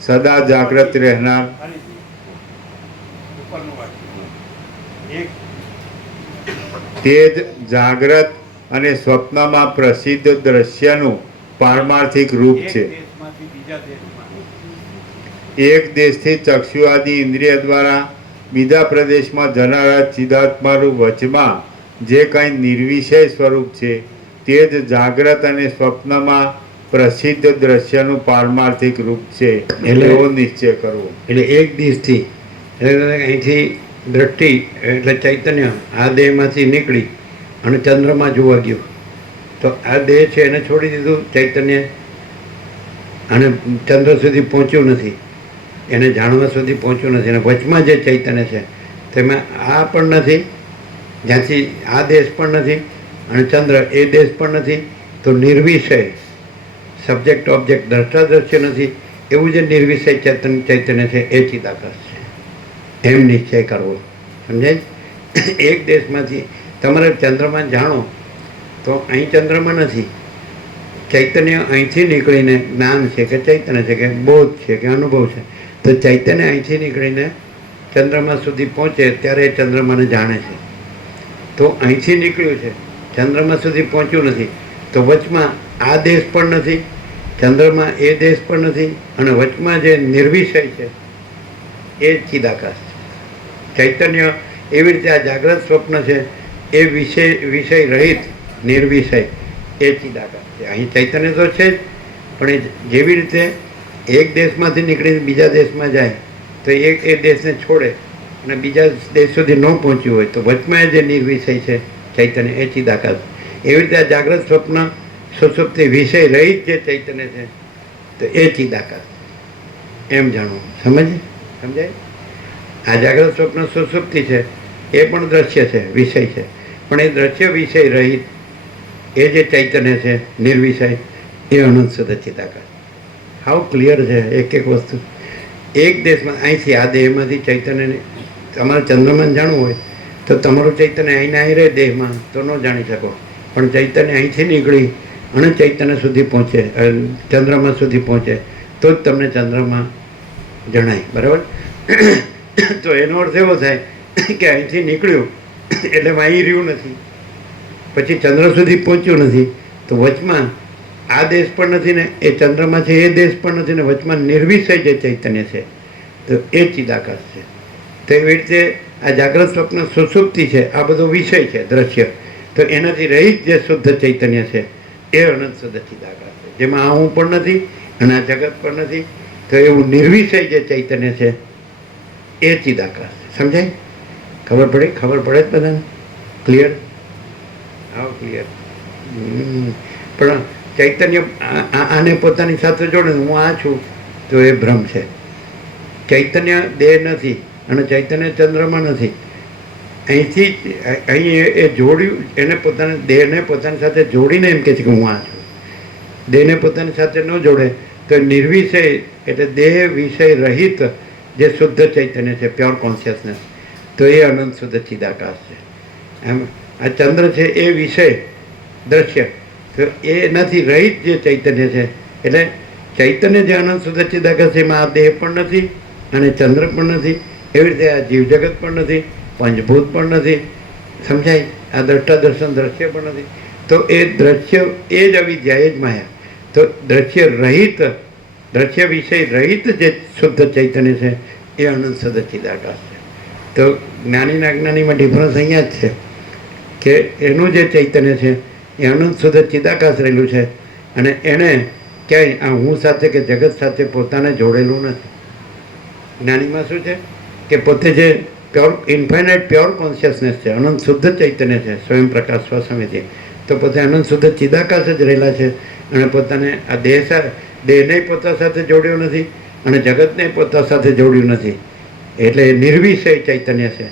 સદા જાગ્રત રહેનાર તે જ જાગ્રત અને સ્વપ્નમાં પ્રસિદ્ધ દ્રશ્યનું પારમાર્થિક રૂપ છે. એક દેશથી ચક્ષુ આદિ ઇન્દ્રિય દ્વારા બીજા પ્રદેશમાં જનારા ચિદાત્માનું વચમાં જે કંઈ નિર્વિષય સ્વરૂપ છે તે જ જાગ્રત અને સ્વપ્નમાં પ્રસિદ્ધ દ્રશ્યનું પારમાર્થિક રૂપ છે એવો નિશ્ચય કરવો. એટલે એક દિવસથી એટલે અહીંથી દ્રષ્ટિ એટલે ચૈતન્ય આ દેહમાંથી નીકળી અને ચંદ્રમાં જોવા ગયું, તો આ દેહ છે એને છોડી દીધું ચૈતન્ય, અને ચંદ્ર સુધી પહોંચ્યું નથી, એને જાણવા સુધી પહોંચ્યું નથી, અને વચમાં જે ચૈતન્ય છે તેમાં આ પણ નથી, જ્યાંથી આ દેશ પણ નથી અને ચંદ્ર એ દેશ પણ નથી, તો નિર્વિષય સબ્જેક્ટ ઓબ્જેક્ટ દ્રષ્ટા દ્રશ્ય નથી, એવું જે નિર્વિષય ચૈતન્ય છે એ ચિદાકાશ છે, એમ નિશ્ચય કરવો. સમજાય? એક દેશમાંથી તમારે ચંદ્રમાં જાણો તો અહીં ચંદ્રમાં નથી, ચૈતન્ય અહીંથી નીકળીને જ્ઞાન છે કે ચૈતન્ય છે કે બોધ છે કે અનુભવ છે, તો ચૈતન્ય અહીંથી નીકળીને ચંદ્રમા સુધી પહોંચે ત્યારે એ ચંદ્રમાને જાણે છે. તો અહીંથી નીકળ્યું છે, ચંદ્રમા સુધી પહોંચ્યું નથી, તો વચમાં આ દેશ પણ નથી, ચંદ્રમાં એ દેશ પણ નથી, અને વચમાં જે નિર્વિષય છે એ ચિદાકાશ છે. ચૈતન્ય એવી રીતે આ જાગ્રત સ્વપ્ન છે એ વિષય રહિત નિર્વિષય એ ચિદાકાશ છે. અહીં ચૈતન્ય તો છે જ, પણ એ જેવી રીતે એક દેશમાંથી નીકળીને બીજા દેશમાં જાય તો એ દેશને છોડે અને બીજા દેશ સુધી ન પહોંચ્યું હોય તો વચમાં જે નિર્વિષય છે ચૈતન્ય એ ચિદાકાશ. એવી રીતે આ જાગ્રત સ્વપ્ન સુષુપ્તિ વિષય રહિત જે ચૈતન્ય છે તો એ ચિદાકાશ એમ જાણવું. સમજાય? આ જાગ્રત સ્વપ્ન સુષુપ્તિ છે એ પણ દ્રશ્ય છે, વિષય છે, પણ એ દ્રશ્ય વિષય રહિત એ જે ચૈતન્ય છે નિર્વિષય એ અનંત શુદ્ધ ચિદાકાશ. હાવ ક્લિયર છે એક એક વસ્તુ. એક દેશમાં અહીંથી આ દેહમાંથી ચૈતન્યને તમારે ચંદ્રમાન જાણવું હોય તો તમારું ચૈતન્ય અહીંને અહીં રહે દેહમાં તો ન જાણી શકો, પણ ચૈતન્ય અહીંથી નીકળી અને ચૈતન્ય સુધી પહોંચે, ચંદ્રમા સુધી પહોંચે તો જ તમને ચંદ્રમાં જણાય. બરાબર? તો એનો અર્થ એવો થાય કે અહીંથી નીકળ્યું એટલે અહીં રહ્યું નથી, પછી ચંદ્ર સુધી પહોંચ્યું નથી, તો વચમાં આ દેશ પણ નથી ને એ ચંદ્રમાં છે એ દેશ પણ નથી ને વચમાં નિર્વિષય જે ચૈતન્ય છે તો એ ચિદાકાશ છે. તો એવી રીતે આ જાગ્રત સ્વપ્ન સુષુપ્તિ છે, આ બધો વિષય છે દ્રશ્ય, તો એનાથી રહિત જે શુદ્ધ ચૈતન્ય છે એ અનંત શુદ્ધ ચિદાકાશ છે, જેમાં આ હું પણ નથી અને આ જગત પણ નથી, તો એવું નિર્વિષય જે ચૈતન્ય છે એ ચિદાકાશ છે. સમજાય? ખબર પડે જ બધાને? ક્લિયર? આવો ક્લિયર. પણ ચૈતન્ય આને પોતાની સાથે જોડે હું આ છું તો એ ભ્રમ છે. ચૈતન્ય દેહ નથી અને ચૈતન્ય ચંદ્રમાં નથી, અહીંથી અહીં એ જોડ્યું, એને પોતાના દેહને પોતાની સાથે જોડીને એમ કહે છે કે હું આ છું. દેહને પોતાની સાથે ન જોડે તો નિર્વિષય એટલે દેહ વિષય રહિત જે શુદ્ધ ચૈતન્ય છે, પ્યોર કોન્શિયસનેસ, તો એ અનંત શુદ્ધ ચિદાકાશ છે. એમ આ ચંદ્ર છે એ વિષય દ્રશ્ય, તો એ નથી રહિત જે ચૈતન્ય છે, એટલે ચૈતન્ય જે અનંત શુદ્ધ ચિદાકાશ છે એમાં આ દેહ પણ નથી અને ચંદ્ર પણ નથી, એવી રીતે આ જીવજગત પણ નથી, પંચભૂત પણ નથી. સમજાય? આ દ્રષ્ટા દર્શન દ્રશ્ય પણ નથી, તો એ દ્રશ્ય એ જ અવિદ્યા, એ જ માયા. તો દ્રશ્ય રહિત, દ્રશ્ય વિષય રહિત જે શુદ્ધ ચૈતન્ય છે એ અનંત શુદ્ધ ચિદાકાશ છે. તો જ્ઞાનીના અજ્ઞાનીમાં ડિફરન્સ અહીંયા જ છે કે એનું જે ચૈતન્ય છે એ અનંત શુદ્ધ ચિદાકાશ રહેલું છે, અને એને ક્યાંય આ હું સાથે કે જગત સાથે પોતાને જોડેલું નથી. જ્ઞાનીમાં શું છે કે પોતે જે પ્યોર ઇન્ફાઇનાઇટ પ્યોર કોન્શિયસનેસ છે, અનંત શુદ્ધ ચૈતન્ય છે, સ્વયં પ્રકાશ સ્વસમિતિ, તો પોતે અનંત શુદ્ધ ચિદાકાશ જ રહેલા છે, અને પોતાને આ દેહને પોતા સાથે જોડ્યો નથી અને જગતને પોતા સાથે જોડ્યું નથી, એટલે નિર્વિષય ચૈતન્ય છે.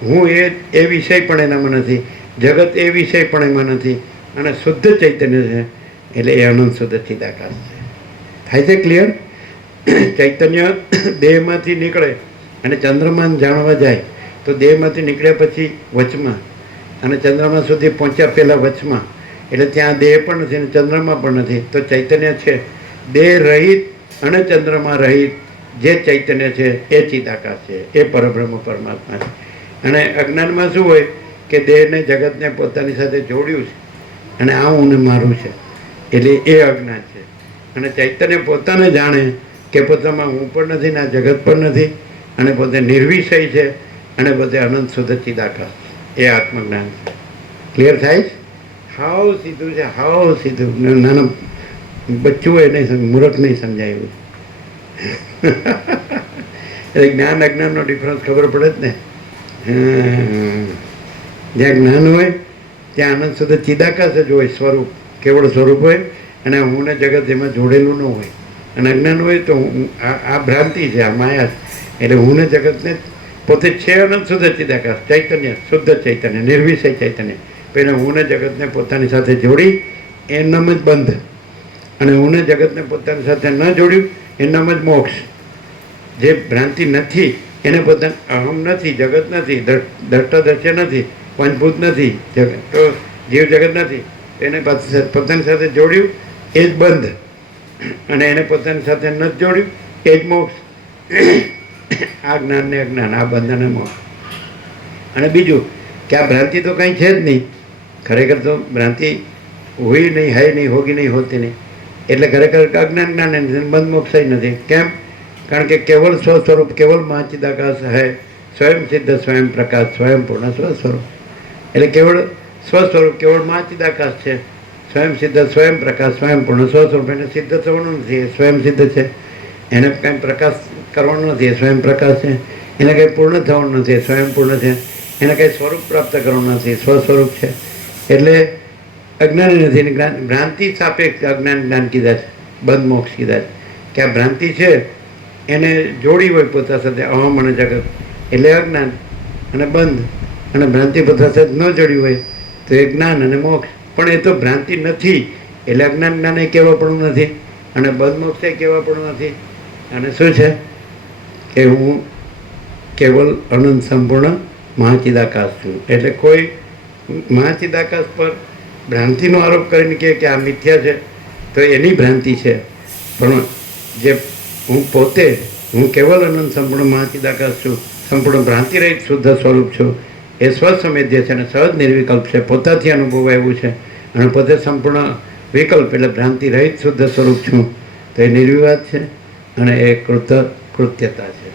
હું એ વિષય પણ એનામાં નથી, જગત એ વિષય પણ એમાં નથી, અને શુદ્ધ ચૈતન્ય છે, એટલે એ અનંત શુદ્ધ ચિદાકાશ છે. થાય છે ક્લિયર? ચૈતન્ય દેહમાંથી નીકળે અને ચંદ્રમાન જાણવા જાય તો દેહમાંથી નીકળ્યા પછી વચમાં અને ચંદ્રમા સુધી પહોંચ્યા પહેલાં વચમાં, એટલે ત્યાં દેહ પણ નથી અને ચંદ્રમાં પણ નથી, તો ચૈતન્ય છે દેહ રહિત અને ચંદ્રમાં રહિત જે ચૈતન્ય છે એ ચિદાકાશ છે, એ પરબ્રહ્મ પરમાત્મા છે. અને અજ્ઞાનમાં શું હોય કે દેહને જગતને પોતાની સાથે જોડ્યું છે અને આ હું ને મારું છે, એટલે એ અજ્ઞાન છે. અને ચૈતન્ય પોતાને જાણે કે પોતામાં હું પણ નથી ને આ જગત પણ નથી, અને પોતે નિર્વિષય છે અને પોતે અનંત શુદ્ધ ચિદાકાશ, એ આત્મજ્ઞાન છે. ક્લિયર થાય? હાવ સીધું છે, હાવ સીધું. નાના બચ્ચું હોય નહીં, મૂર્ખ નહીં સમજાય એવું. એટલે જ્ઞાન અજ્ઞાનનો ડિફરન્સ ખબર પડે જ ને. જ્યાં જ્ઞાન હોય ત્યાં આનંદ શુદ્ધ ચિદાકાશ જ હોય, સ્વરૂપ, કેવળ સ્વરૂપ હોય, અને હું ને જગત એમાં જોડેલું ન હોય. અને અજ્ઞાન હોય તો આ ભ્રાંતિ છે, આ માયા છે. એટલે હું ને જગતને પોતે છે અનંત શુદ્ધ ચિદાકાશ, ચૈતન્ય, શુદ્ધ ચૈતન્ય, નિર્વિષય ચૈતન્ય. પહેલાં હું ને જગતને પોતાની સાથે જોડી એનામ જ બંધ, અને હું ને જગતને પોતાની સાથે ન જોડ્યું એનામ જ મોક્ષ. જે ભ્રાંતિ નથી એને પોતાને અહમ નથી, જગત નથી, દ્રષ્ટા દ્રશ્ય નથી, પંચભૂત નથી, જગત તો જીવ જગત નથી, એને પોતાની સાથે જોડ્યું એ જ બંધ, અને એને પોતાની સાથે ન જોડ્યું એ જ મોક્ષ. આ જ્ઞાન ને અજ્ઞાન, આ બંધ અને મોક્ષ. અને બીજું કે આ ભ્રાંતિ તો કંઈ છે જ નહીં, ખરેખર તો ભ્રાંતિ હોય નહીં, હૈ નહીં, હોગી નહીં, હોતી નહીં. એટલે ખરેખર અજ્ઞાન જ્ઞાન બંધ મોક્ષ નથી. કેમ? કારણ કે કેવળ સ્વસ્વરૂપ, કેવળ મહાચિદાકાશ હૈ, સ્વયં સિદ્ધ, સ્વયં પ્રકાશ, સ્વયં પૂર્ણ સ્વસ્વરૂપ. એટલે કેવળ સ્વસ્વરૂપ, કેવળ મહાચિદાકાશ છે, સ્વયં સિદ્ધ, સ્વયં પ્રકાશ, સ્વયં પૂર્ણ સ્વસ્વરૂપ. એને સિદ્ધ થવાનું નથી, એ સ્વયં સિદ્ધ છે. એને કંઈ પ્રકાશ કરવાનો નથી, એ સ્વયં પ્રકાશ છે. એને કંઈ પૂર્ણ થવાનું નથી, એ સ્વયં પૂર્ણ છે. એને કંઈ સ્વરૂપ પ્રાપ્ત કરવાનું નથી, સ્વસ્વરૂપ છે. એટલે અજ્ઞાન નથી, ભ્રાંતિ સાપેક્ષ અજ્ઞાન જ્ઞાન કીધા છે, બંધ મોક્ષ કીધા છે. કે આ ભ્રાંતિ છે એને જોડી હોય પોતા સાથે, અહમ અને જગત, એટલે અજ્ઞાન અને બંધ. અને ભ્રાંતિ પોતા સાથે ન જોડી હોય તો એ જ્ઞાન અને મોક્ષ. પણ એ તો ભ્રાંતિ નથી, એટલે અજ્ઞાન જ્ઞાન એ કહેવા પણ નથી, અને બંધ મોક્ષ એ કહેવા પણ નથી. અને શું છે કે હું કેવલ અનંત સંપૂર્ણ મહાચિદાકાશ છું. એટલે કોઈ મહાચિદાકાશ પર ભ્રાંતિનો આરોપ કરીને કહે કે આ મિથ્યા છે તો એની ભ્રાંતિ છે. પણ જે હું પોતે, હું કેવલ અનંત સંપૂર્ણ મહાચિદાકાશ છું, સંપૂર્ણ ભ્રાંતિ રહિત શુદ્ધ સ્વરૂપ છું, એ સ્વસંવેદ્ય છે અને સહજ નિર્વિકલ્પ છે, પોતાથી અનુભવ એવું છે. અને પોતે સંપૂર્ણ વિકલ્પ એટલે ભ્રાંતિ રહિત શુદ્ધ સ્વરૂપ છું. તો એ નિર્વિવાદ છે અને એ કૃત્યતા છે.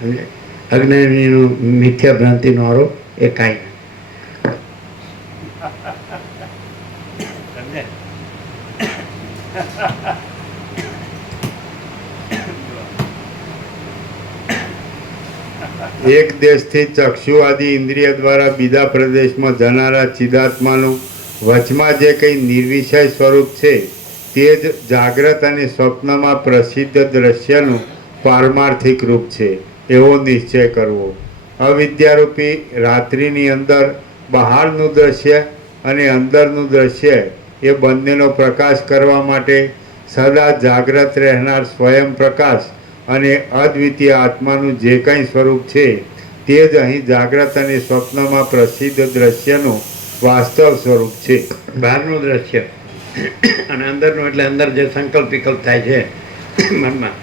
સમજે? અજ્ઞાનીનો મિથ્યા ભ્રાંતિનો આરોપ એ કાંઈ નહીં. એક દેશથી ચક્ષુ આદિ ઇન્દ્રિય દ્વારા બીજા પ્રદેશમાં જનારા ચિદાત્માનું વચમાં જે કંઈ નિર્વિષય સ્વરૂપ છે તે જ જાગ્રત અને સ્વપ્નમાં પ્રસિદ્ધ દ્રશ્યનું પારમાર્થિક રૂપ છે એવો નિશ્ચય કરવો. અવિદ્યારૂપી રાત્રિની અંદર બહારનું દ્રશ્ય અને અંદરનું દ્રશ્ય એ બંનેનો પ્રકાશ કરવા માટે સદા જાગ્રત રહેનાર સ્વયં પ્રકાશ અને અદ્વિતીય આત્માનું જે કંઈ સ્વરૂપ છે તે જ અહીં જાગ્રત અને સ્વપ્નમાં પ્રસિદ્ધ દ્રશ્યનું વાસ્તવ સ્વરૂપ છે. બહારનું દ્રશ્ય અને અંદરનું, એટલે અંદર જે સંકલ્પ વિકલ્પ થાય છે મનમાં,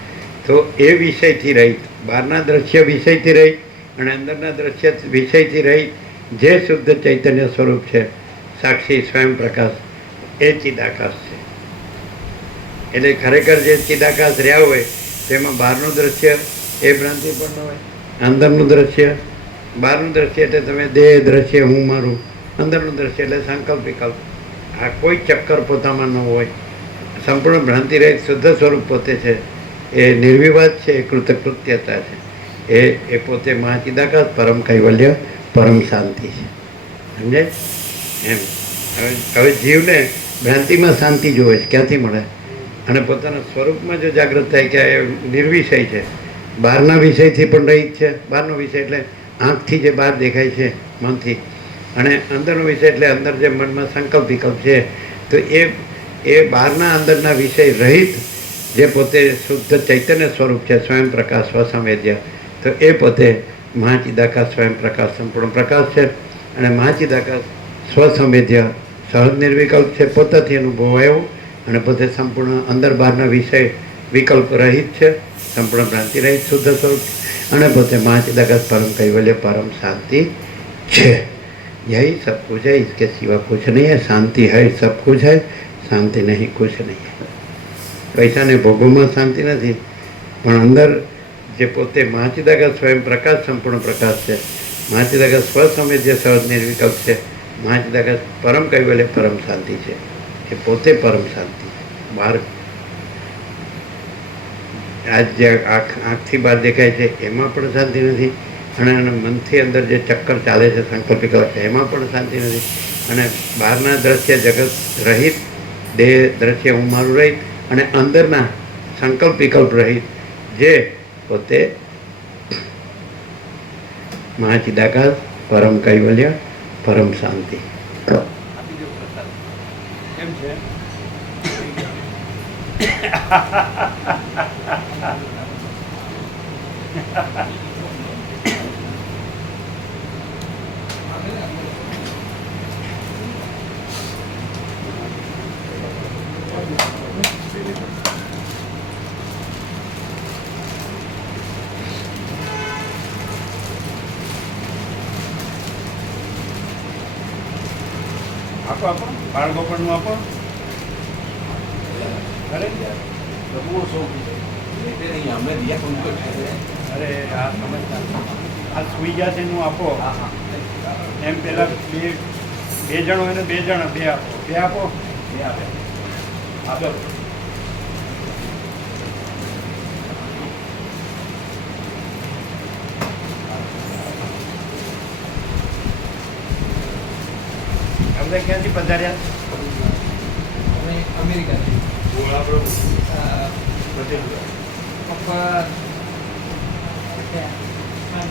તો એ વિષયથી રહિત, બહારના દ્રશ્ય વિષયથી રહિત અને અંદરના દ્રશ્ય વિષયથી રહિત જે શુદ્ધ ચૈતન્ય સ્વરૂપ છે, સાક્ષી સ્વયં પ્રકાશ, એ ચિદાકાશ છે. એટલે ખરેખર જે ચિદાકાશ રહ્યા હોય તેમાં બહારનું દ્રશ્ય એ ભ્રાંતિ પણ ન હોય. અંદરનું દ્રશ્ય, બહારનું દ્રશ્ય એટલે તમે દેહ દ્રશ્ય, હું મારું, અંદરનું દ્રશ્ય એટલે સંકલ્પ વિકલ્પ. આ કોઈ ચક્કર પોતામાં ન હોય, સંપૂર્ણ ભ્રાંતિ રહિત શુદ્ધ સ્વરૂપ પોતે છે. એ નિર્વિવાદ છે, એ કૃતકૃત્યતા છે. એ પોતે મહાચિદાકાશ, પરમ કૈવલ્ય, પરમ શાંતિ છે. સમજાય એમ? હવે જીવને ભ્રાંતિમાં શાંતિ જોવે છે, ક્યાંથી મળે? અને પોતાના સ્વરૂપમાં જો જાગૃત થાય કે એ નિર્વિષય છે, બહારના વિષયથી પણ રહિત છે. બહારનો વિષય એટલે આંખથી જે બહાર દેખાય છે મનથી, અને અંદરનો વિષય એટલે અંદર જે મનમાં સંકલ્પ વિકલ્પ છે, તો એ બહારના અંદરના વિષય રહિત જે પોતે શુદ્ધ ચૈતન્ય સ્વરૂપ છે, સ્વયં પ્રકાશ, સ્વસંવેદ્ય, તો એ પોતે મહાચિદાકાશ, સ્વયં પ્રકાશ, સંપૂર્ણ પ્રકાશ છે. અને મહાચિદાકાશ સ્વસંવેદ્ય, સહજ નિર્વિકલ્પ છે, પોતાથી અનુભવાયો, અને પોતે સંપૂર્ણ અંદર બહારના વિષય વિકલ્પ રહિત છે, સંપૂર્ણ ભ્રાંતિ રહિત શુદ્ધ સ્વરૂપ, અને પોતે મહાચિદાકાશ, પરમ કૈવલ્ય, પરમ શાંતિ છે. यही सब कुछ है, इसके सिवा कुछ नहीं है. शांति है सब कुछ है, शांति नहीं कुछ नहीं है. પૈસાને ભોગવમાં શાંતિ નથી, પણ અંદર જે પોતે મહાચિદાકાશ સ્વયં પ્રકાશ, સંપૂર્ણ પ્રકાશ છે, મહાચિદાકાશ સ્વસંવેદ્ય, સહજ નિર્વિકલ્પ છે, મહાચિદાકાશ પરમ કૈવલ્ય પરમ શાંતિ છે. એ પોતે પરમ શાંતિ છે. બહાર આજ જે આંખથી બહાર દેખાય છે એમાં પણ શાંતિ નથી, અને મનથી અંદર જે ચક્કર ચાલે છે સંકલ્પિક એમાં પણ શાંતિ નથી, અને બહારના દ્રશ્ય જગત રહિત, દેહ દ્રશ્ય હું મારું રહિત, અને અંદરના સંકલ્પ વિકલ્પ રહિત જે પોતે મહાચિદાકાશ પરમ કૈવલ્ય પરમ શાંતિ. એમ છે. આપો આપો બાળ ગોપાળનું આપો. અરે અરે આ સમજતા આ સુઈ ગયા છે એનું આપો. એમ પેલા બે જણ હોય ને બે જણ બે આપો. આપો. આપણે ક્યાંથી પધાર્યા? અમે અમેરિકાથી. પપ્પા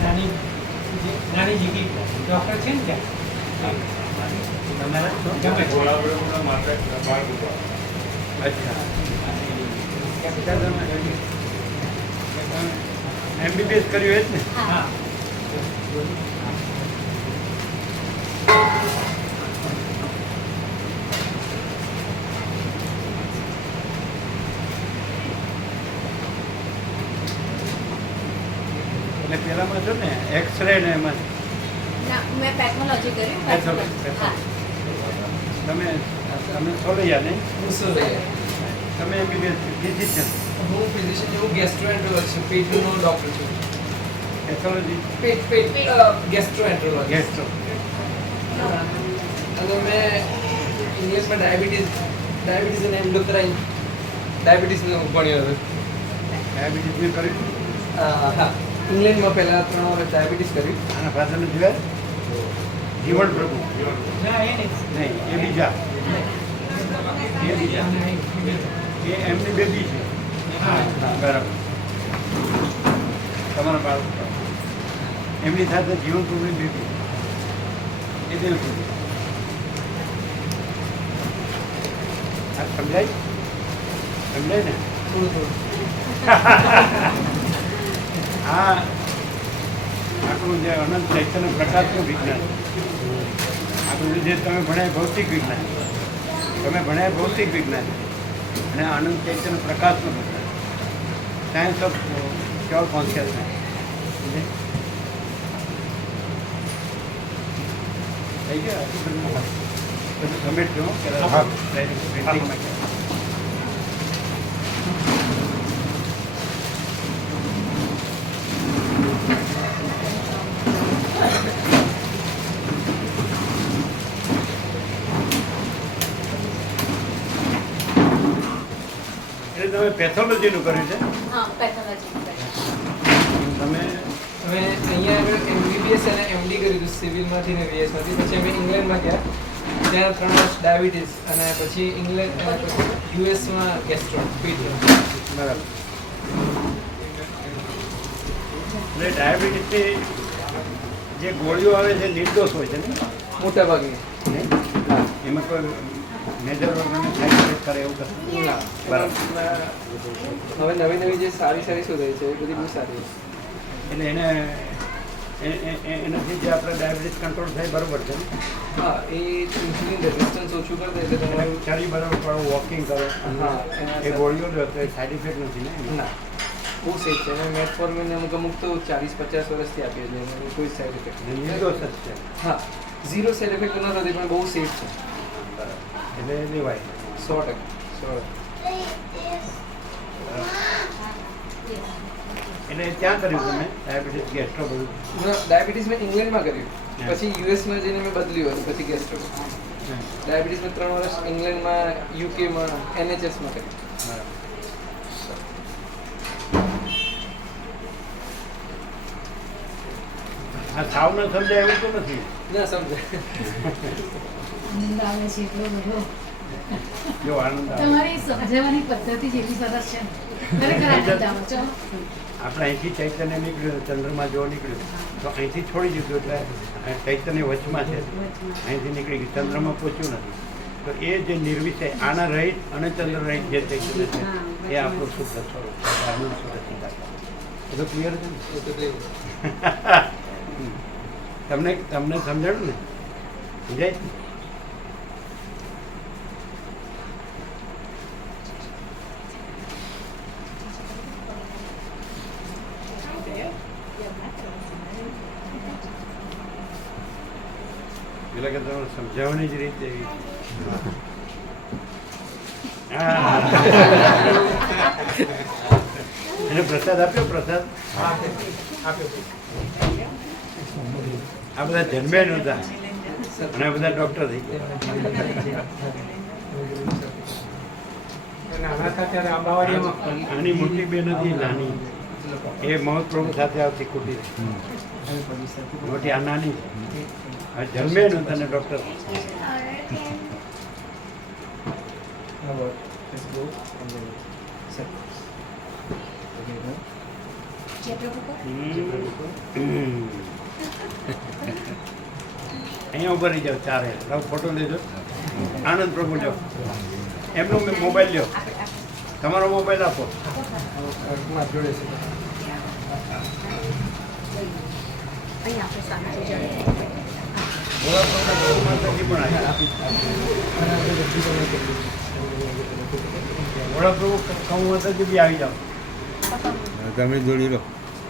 નાની જગ્યાએ ડૉક્ટર છે ને ત્યાં. અચ્છા. MBBS કર્યું એ જ ને? હા. એટલે પેલામાં છો ને એક્સરે ને એમાં ના, મેં પેથોલોજી કર્યું. Pathology. હા. તમે તમે સોલૈયા નહીં? હું શું લઈએ? તમે MBBS ફિઝિશિયન, હું ફિઝિશિયન છું, ગેસ્ટ્રોએન્ટ્રોલોજિસ્ટ છું, પેટનો ડૉક્ટર છું. પેથોલોજી, પેટ ગેસ્ટ્રોએન્ટ્રોલોજિસ્ટ. ગેસ્ટ્રો. અને મેં ઇંગ્લિશમાં ડાયાબિટીસ અને એન્ડોક્રાઇન ડાયાબિટીસનું ભણ્યો હતો. ડાયાબિટીસ બી કર્યું? હા, ઇંગ્લેન્ડમાં પહેલાં 3 વર્ષ ડાયાબિટીસ કર્યું. આના ફાધરનું જોયા? જીવન પ્રભુ નહીં, એ બીજા. એ બીજા. એ એમની બેબી છે. હા બરાબર. તમારા બાળક એમની સાથે જીવન પ્રભુની બેબી એ દિલ સુધી. આ સમજાય? સમજાય ને? થોડું આ આપણું જે અનંત ચૈતન્ય પ્રકાશનું વિજ્ઞાન, આપણું જે તમે ભણ્યા ભૌતિક વિજ્ઞાન, તમે ભણ્યા ભૌતિક વિજ્ઞાન, અને આનંદ ચૈતન્ય પ્રકાશનું વિજ્ઞાન, સાયન્સ ઓફ પ્યોર કોન્શિયસનેસ. થઈ ગયા બધું સમેટ જો પ્રિન્ટિંગમાં એટલે તમે પેથોલોજીનું કર્યું છે? હા, પેથોલોજી કર્યું. તમે અમે અહીંયા આગળ MBBS અને MD કર્યું હતું સિવિલમાંથી ને VSમાંથી. પછી અમે ઇંગ્લેન્ડમાં ગયા, ત્યાં 3 વર્ષ ડાયાબિટીસ, અને પછી યુએસમાં ગેસ્ટ્રો પેટનો. બરાબર. એટલે ડાયાબિટીસથી જે ગોળીઓ આવે છે નિર્દોષ હોય છે ને? મોટા ભાગની. નહીં? હા. એમાં કોઈ મેજર ઓર્ગનને સાઈડ ઇફેક્ટ કરે એવું કશું? ના. બરાબર. હવે નવી નવી જે સારી શોધાય છે એ બધી બહુ સારી. એટલે એનાથી જે આપણે ડાયાબિટીસ કંટ્રોલ થાય બરાબર છે ને? હા, એ ઇન્સ્યુલિન રેઝિસ્ટન્સ ઓછું કરી દે એટલે તમારું. શરીર બરાબર કરો, વોકિંગ કરો, હા, એ ગોળીઓ લો તો એ સાઈડ ઇફેક્ટ નથી ને? ના, બહુ સેફ છે. અને મેટફોર્મિન અમુક તો 40-50 વર્ષથી આપીએ છીએ, એમાં કોઈ સાઈડ ઇફેક્ટ અને નિર્દોષ જ છે. હા, 0 સાઈડ ઇફેક્ટ ન નથી, પણ બહુ સેફ છે. એટલે લેવાય. 100%. એટલે ત્યાં કર્યું તમે ડાયાબિટીસ ગેસ્ટ્રો બધું? ડાયાબિટીસ મેં ઇંગ્લેન્ડમાં કર્યું. પછી યુએસમાં જઈને મેં બદલ્યું હતું પછી ગેસ્ટ્રો ડાયાબિટીસમાં 3 વર્ષ ઇંગ્લેન્ડમાં યુકેમાં NHSમાં કર્યું. આ સાવ ન સમજાય એવું તો નથી. ના સમજાય. આનંદ આવે છે એટલો બધો. જો આનંદ આવે. તમારી સમજાવવાની પદ્ધતિ જેવી સરસ છે. ખરેખર આનંદ આવે છે. આપણે અહીંથી ચૈતન્ય નીકળ્યું, ચંદ્રમાં જો નીકળ્યું તો અહીંથી છોડી દીધું એટલે ચૈતન્ય વચમાં છે, અહીંથી નીકળી ગયું, ચંદ્રમાં પહોંચ્યું નથી. તો એ જે નિર્વિષય આના રહિત અને ચંદ્ર રહિત જે ચૈતન્ય છે એ આપણું શુદ્ધ સ્વરૂપ છે, આનંદ શુદ્ધ ચિંતા. એ તો ક્લિયર છે ને? તમને સમજાણું ને? સમજાય? એટલે કે તમારે સમજાવવાની જ રીત એવી. એને પ્રસાદ આપ્યો? પ્રસાદ આ બધા જન્મે નહોતા અને આ બધા ડોક્ટર થઈ ગયા. આની મોટી બેન હતી નાની, એ મહત પ્રભુ સાથે આવતી કુટી, મોટી આ નાની જન્મે નહોતા ને ડોક્ટર. અહીંયા ઉભા રહી જાઓ ચારે, ફોટો લેજો. આનંદ પ્રભુ લો, એમનો મોબાઈલ લ્યો, તમારો મોબાઈલ આપો. જોડે છે. વડાપ્રભુ કહું માતાજી બી આવી જાઓ. તમે જોડી લો.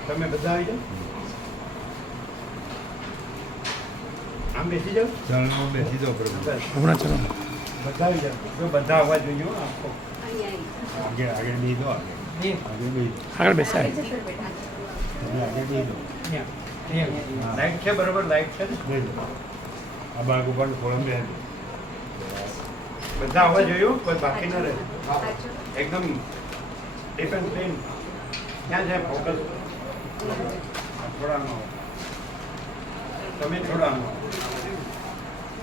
તમે બધા આવી જાઓ. આમ બેસી જાઓ. બેસી જાઓ પ્રભુ. બધા આવી જાઓ. જો બધા આવવા જોઈએ હો, આખો. આગળ બે દો. આગળ બેસાય. લાઈટ છે બરોબર? લાઈટ છે ને? આ બાગ ઉપર કોલમ બે. બધા આવવા જોયું, કોઈ બાકી ન રહે. એકદમ ડિફરન્ટ પ્લેન. ક્યાં છે ફોકસ? થોડા આમાં આવો. તમે થોડા આમાં આવો.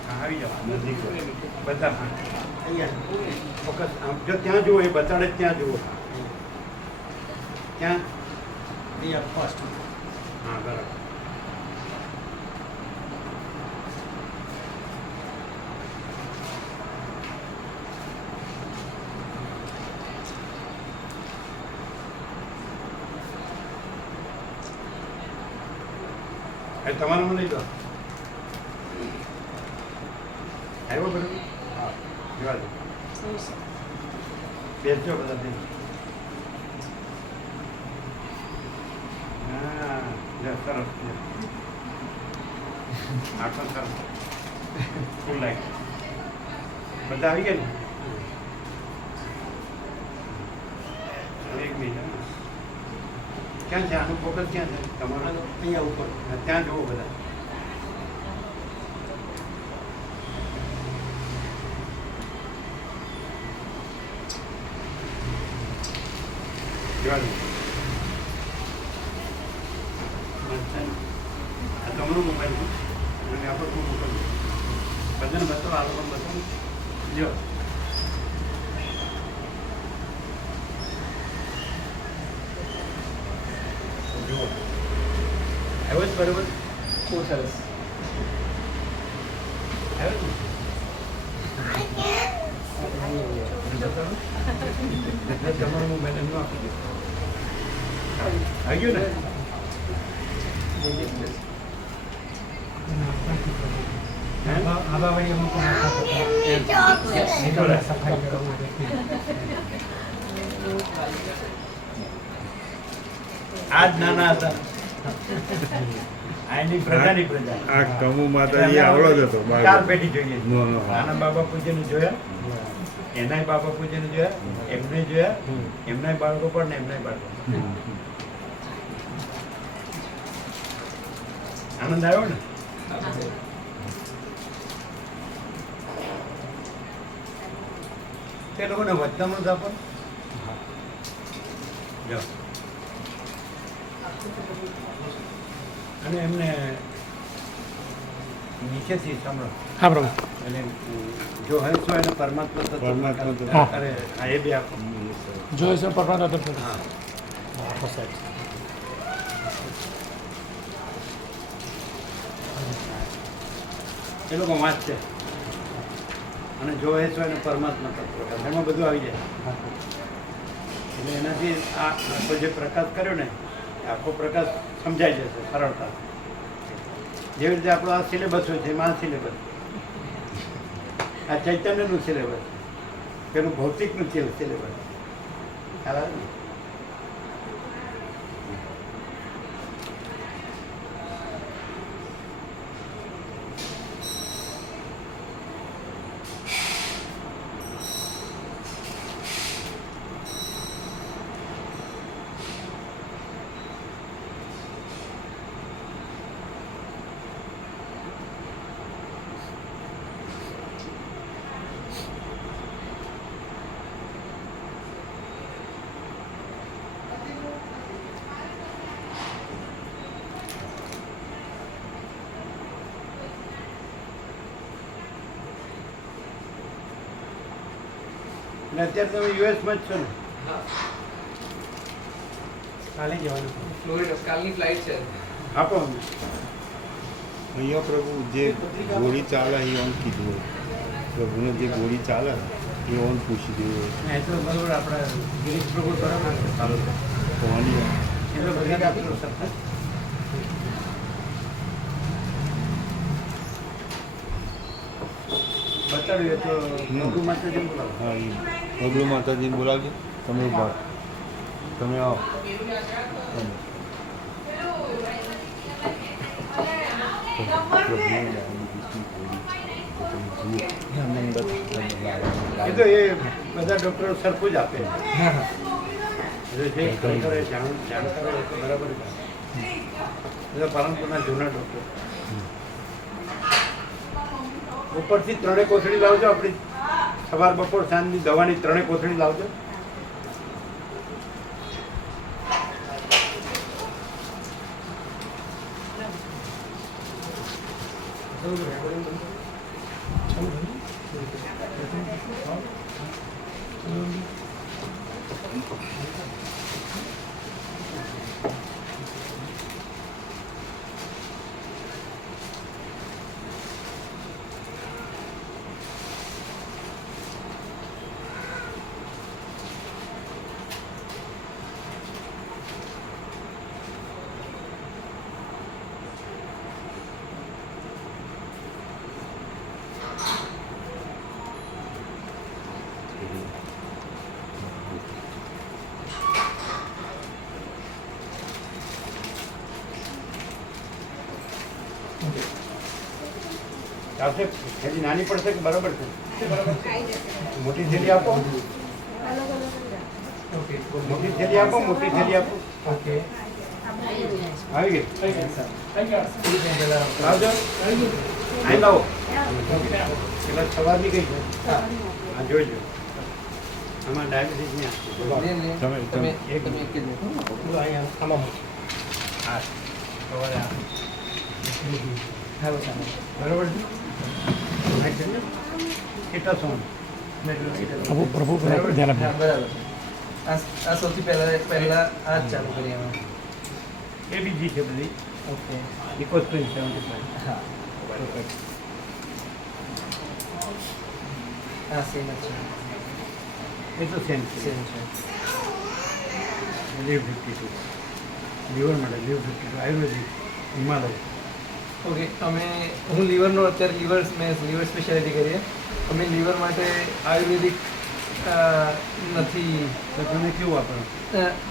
હા, આવી જાઓ નજીક. બધા હા અહીંયા ફોકસ. જો ત્યાં જુઓ, એ બતાડે ત્યાં જુઓ. ક્યાં? હા બરાબર. તમારામાં લઈ લો. આવ્યો બરોબર? હા જોવા દો. બેસજો બધા બેન. હા સરસ. આખો સરસ. ફૂલ લાઈટ. બધા આવી ગયા ને? એક મિનિટ. ક્યાં છે આનું ફોકસ? ક્યાં છે તમારો? અહીંયા ઉપર. ત્યાં જુઓ બધા. જોવા દો. આ તમારો મોબાઈલ છે અને આપણે શું મોકલવું? બધાને બતાવો, આ લોકો બતાવો. જો જુઓ, આવ્યો જ બરોબર? બહુ સરસ. આવ્યો ને? તમારો મોબાઈલ એમનો આપી દો. આવી ગયું ને? આજ નાના હતા. આની પ્રજાની પ્રજા. આ કમુ માતાજી આવડો જ હતો. ચાર પેઢી જોઈએ. હા. નાના બાબા પૂજ્યને જોયા, એનાય બાબા પૂજ્યને જોયા, એમને જોયા, એમનાય બાળકો પણ ને એમનાય બાળકો. આનંદ આવ્યો ને? તે લોકોને વધતામણું જ આપો. જાઓ. અને એમને નીચેથી સાંભળો. હા પ્રભુ. અને જો હંસો એને પરમાત્મા તત્વ પરમાત્મા તત્વ. હા. અરે હા એ બી આપો. જોઈ છે પરમાત્મા તત્વ. હા. આપો સાહેબ. એ લોકો વાંચશે અને જો હંસો એને પરમાત્મા તત્વ એમાં બધું આવી જાય. એટલે એનાથી આ આખો જે પ્રકાશ કર્યો ને એ આખો પ્રકાશ સમજાઈ જશે સરળતા. જેવી રીતે આપણો આ સિલેબસ હોય છે એમાં આ સિલેબસ, આ ચૈતન્યનું સિલેબસ, પેલું ભૌતિકનું સિલેબસ. ખ્યાલ આવે ને? અને અત્યારે તમે યુએસમાં જ છો ને? કાલે જવાનું. ફ્લોરિડા કાલની ફ્લાઇટ છે. આપો અમને. અહીંયા પ્રભુ જે ગોળી ચાલે એ ઓન કીધું પ્રભુને જે ગોળી ચાલે એ ઓન પૂછી દેવું એ તો બરોબર આપણા ગિરીશ પ્રભુ બરાબર છે. ચાલો કોની એ તો બધી આપણું સત્ય. બતાડ્યું એ તો નવરું માતાજી બોલાવો. હા એ બબલુ માતાજીને બોલાવજો. તમે ઉભા તમે આવો. એ તો એ બધા ડૉક્ટરો સરખું જ આપે. એટલે જે ખરેખર એ જાણકારો એ તો બરાબર જ આપે. એ તો પાલનપુરના જૂના ડૉક્ટર. ઉપરથી 3 કોથળી લાવજો. આપણી સવાર બપોર સાંજની દવાની 3 કોથળી લાવજો. ચાલશે? થેલી નાની પડશે કે બરાબર છે? મોટી થેલી આપો. ઓકે મોટી થેલી આપો. મોટી થેલી આપો. ઓકે આવી ગઈ. લાવજો. અહીં લાવો. પેલા સવારની કઈ છે? હા જોઈજો. આમાં ડાયાબિટીસની તમે તમે એક જ મૂકો. અહીંયા આમાં હા સવારે આ હા બસ આમાં. બરાબર છે? કેટલા સોન? પ્રભુ પ્રભુ ધ્યાન હા આપજો. બરાબર. આ સૌથી પહેલા આ જ ચાલુ કરીએ અમે. એ બીજી છે બધી. ઓકે ઇકોસ્પ્રિન 75. હા આ સેમ જ છે. એ તો સેમ છે. સેમ છે. લીવ 52. લીવર માટે લીવ 52 આયુર્વેદિક હિમાલય. ઓકે હું લીવરનો અત્યારે મેં લીવર સ્પેશિયાલિટી કરીએ. અમે લીવર માટે આયુર્વેદિક નથી. તો તમે કેવું વાપરો?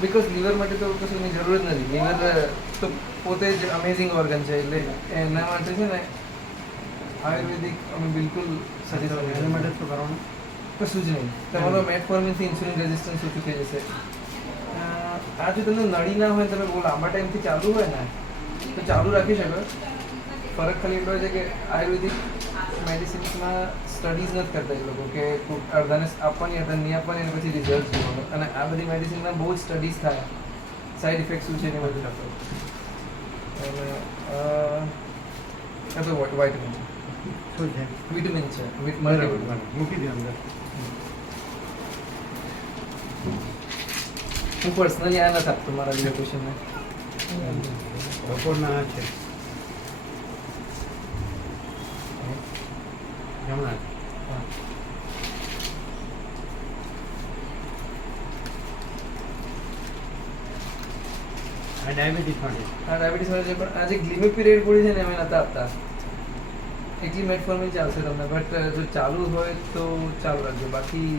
બિકોઝ લીવર માટે તો કશુંની જરૂર જ નથી. લીવર તો પોતે જ અમેઝિંગ ઓર્ગન છે. એટલે એના માટે છે ને આયુર્વેદિક અમે બિલકુલ સજેસ્ટ એના માટે શું કરવાનું? કશું જ નહીં. તમારો મેટફોર્મિનથી ઇન્સ્યુલિન રેઝિસ્ટન્સ ઓછું થઈ જશે. આ જો તમને નળી ના હોય, તમે બહુ લાંબા ટાઈમથી ચાલુ હોય ને તો ચાલુ રાખી શકો. ફરક ખાલી એટલો છે કે આયુર્વેદિક મેડિસિન્સમાં સ્ટડીઝ નથી કરતા એ લોકો કે અડધાને આપવાની અડધાને નહીં આપવાની અને પછી રિઝલ્ટ જોવાનું, અને આ બધી મેડિસિનમાં બહુ જ સ્ટડીઝ થાય સાઈડ ઇફેક્ટ શું છે ને બધું. અને આ તો વાઇટામિન છે, શું છે? વિટામિન છે, બરાબર, બરાબર. મૂકી દો અંદર. હું પર્સનલી આ નથી આપતો મારા બીજા ક્વેશ્ચનને. બપોરના આ છે જમણા છે. આ ડાયાબિટીસ માટે આ ડાયાબિટીસ વાળા છે, પણ આ જે ગ્લિમિપિરિડ ગોળી છે ને અમે નતા આપતા. એકલી મેટફોર્મિન ચાલશે તમને, બટ જો ચાલુ હોય તો ચાલુ રાખજો, બાકી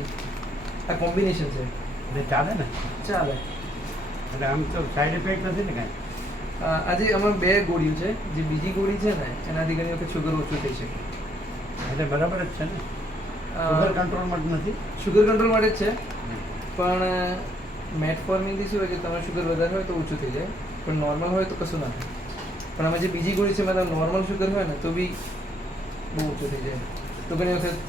આ કોમ્બિનેશન છે, એટલે ચાલે ને? ચાલે. એટલે આમ તો સાઈડ ઇફેક્ટ નથી ને કાંઈ? આજે આમાં 2 ગોળીઓ છે. જે બીજી ગોળી છે ને એનાથી ઘણી વખત શુગર ઓછું થઈ શકે. એટલે બરાબર જ છે ને? શુગર કંટ્રોલ માટે નથી? શુગર કંટ્રોલ માટે જ છે, પણ મેટફોર્મિનથી શું હોય કે તમારું શુગર વધારે હોય તો ઓછું થઈ જાય, પણ નોર્મલ હોય તો કશું ના થાય. પણ આમાં જે બીજી ગોળી છે મતલબ નોર્મલ શુગર હોય ને તો બી બહુ ઓછું થઈ જાય. તો ઘણી વખત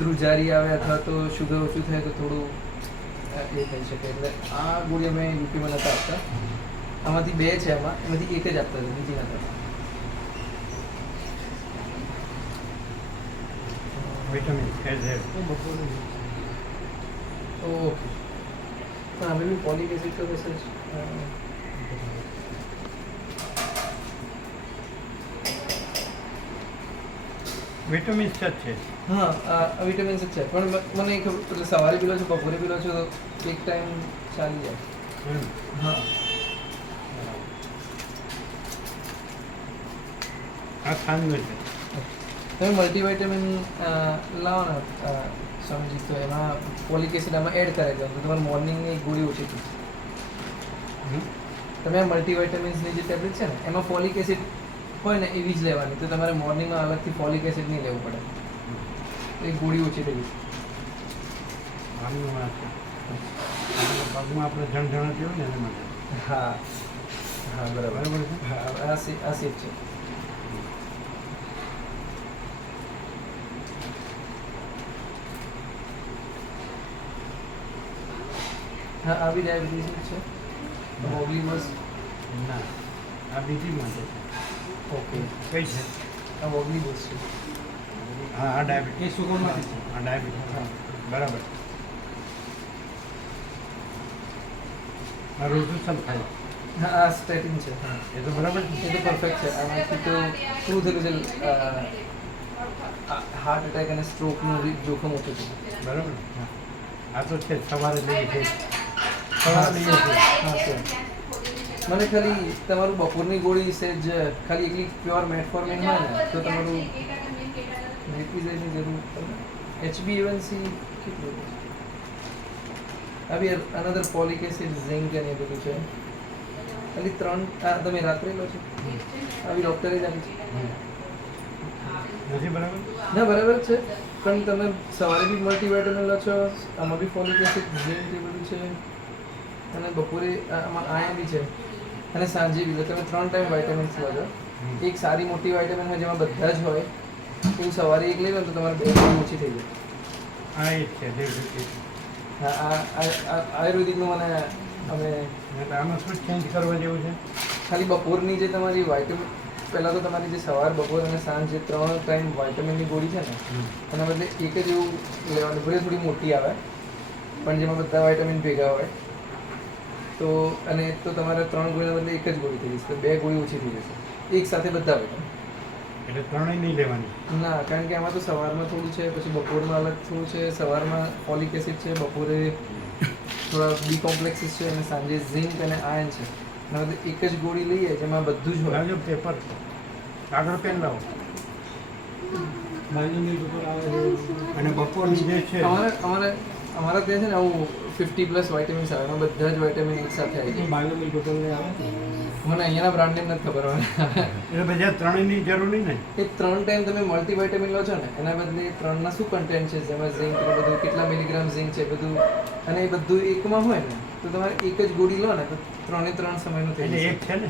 ધ્રુજારી આવે અથવા તો શુગર ઓછું થાય તો થોડું એ થઈ શકે. એટલે આ ગોળી અમે યુપીમાં નહોતા આપતા. આમાંથી 2 છે, એમાંથી એક જ આપતા હતા, બીજી નહોતા આપતા. વિટામિન એઝ ઓકે, પણ અમે બી ફોલિક એસિડ તો બસ જ વિટામિન્સ જ છે. હા, વિટામિન્સ જ છે, પણ મને ખબર એટલે સવારે પીલો છો, બપોરે પીલો છો તો એક ટાઈમ ચાલી જાય. હા, આ ખાંડનો છે. તમે મલ્ટીવાઇટામિન લાવો ને સમજી, તો એમાં ફોલિક એસિડ આમાં એડ કરાવી દો તો તમારે મોર્નિંગની ગોળી ઓછી થઈ. તમે આ મલ્ટીવાઇટામિન્સની જે ટેબ્લેટ છે ને એમાં ફોલિક એસિડ હોય ને એવી જ લેવાની, તો તમારે મોર્નિંગમાં અલગથી ફોલિક એસિડ નહીં લેવું પડે, તો એ ગોળી ઓછી થઈ જશે. આમનું આ છે. પગમાં આપણે જણજણાતી હોય ને એના માટે. હા હા, બરાબર. બરાબર છે. હા, આ સેફ છે. હા, આ બી ડાયાબિટીસ છે. મોગલી બસ. ના, આ બીજી માટે છે. ઓકે, કઈ છે? આ મોગલી બસ છે. હા, આ ડાયાબિટીસ. એ સુગરમાંથી છે. આ ડાયાબિટીસ. હા, બરાબર. આ રોઝુસમ ખાય. હા, આ સ્ટેટિન છે. હા, એ તો બરાબર છે. એ તો પરફેક્ટ છે. આનાથી તો શું થયેલું છે, હાર્ટ એટેક અને સ્ટ્રોકનું જોખમ ઓછું થયું. બરાબર. આ તો છે સવારે લઈએ છે. સવારે લઈએ છે. હા સર, મને ખાલી તમારું બપોરની ગોળી છે જ ખાલી એકલી પ્યોર મેટફોર્મિન હોય ને તો તમારું રિપીઝેની જરૂર પડે. HbA1c કેટલું છે? આવી અનધર ફોલિક એસિડ, ઝિંક અને એ બધું છે. ખાલી 3 તમે રાત્રે લો છો? આવી ડૉક્ટરે જ આપી છે? નથી બરાબર? ના, બરાબર જ છે, પણ તમે સવારે બી મલ્ટીવાઇટામિન લો છો, આમાં બી ફોલિક એસિડ, ઝિંક એ બધું છે, અને બપોરે આમાં આયર્ન બી છે, અને સાંજે બી લો. તમે 3 ટાઈમ વાઇટામિન્સ લો છો. એક સારી મોટી વાઇટામિન હોય જેમાં બધા જ હોય, એવું સવારે એક લઈ લો તો તમારે 2 ગ્રામ ઓછી થઈ જાય. આ એ જ છે. દેવદૂત. હા, આ આયુર્વેદિકનું મને અમે એટલે આમાં શું ચેન્જ કરવા જેવું છે? ખાલી બપોરની જે તમારી વાઇટામિન, પહેલાં તો તમારી જે સવાર, બપોર અને સાંજ જે 3 ટાઈમ વાઇટામિનની ગોળી છે ને એના બદલે એક જ એવું લેવાનું. ભલે થોડી મોટી આવે પણ જેમાં બધા વાઇટામિન ભેગા હોય, તો અને તો તમારે 3 ગોળીના બદલે એક જ ગોળી થઈ જશે, તો 2 ગોળી ઓછી થઈ જશે એક સાથે બધા વાઇટામિન. એટલે ત્રણેય નહીં લેવાની. ના, કારણ કે આમાં તો સવારમાં થોડું છે, પછી બપોરમાં અલગ થોડું છે. સવારમાં ફોલિક એસિડ છે, બપોરે થોડા બી કોમ્પ્લેક્સીસ છે, અને સાંજે ઝિંક અને આયર્ન છે. એના બદલે એક જ ગોળી લઈએ જેમાં બધું જ હોય. લાવજો પેપર, કાગળ પેન લાવો. અને બપોરની જે છે અમારા ત્યાં છે ને આવું 50+ વાઇટામિન્સ આવે, એમાં બધા જ વાઇટામિન એક સાથે આવી જાય. મને અહીંયાના બ્રાન્ડ નેમ નથી ખબર હવે. એટલે બધા ત્રણેયની જરૂર નહીં ને? એ 3 ટાઈમ તમે મલ્ટીવાઇટામિન લો છો ને એના બદલે 3ના શું કન્ટેન્ટ છે, જેમાં ઝિંક ને બધું, કેટલા મિલીગ્રામ ઝિંક છે બધું, અને એ બધું એકમાં હોય ને તો તમારે એક જ ગોળી લો ને તો 3 સમયનું થઈ એટલે જશે. એક છે ને,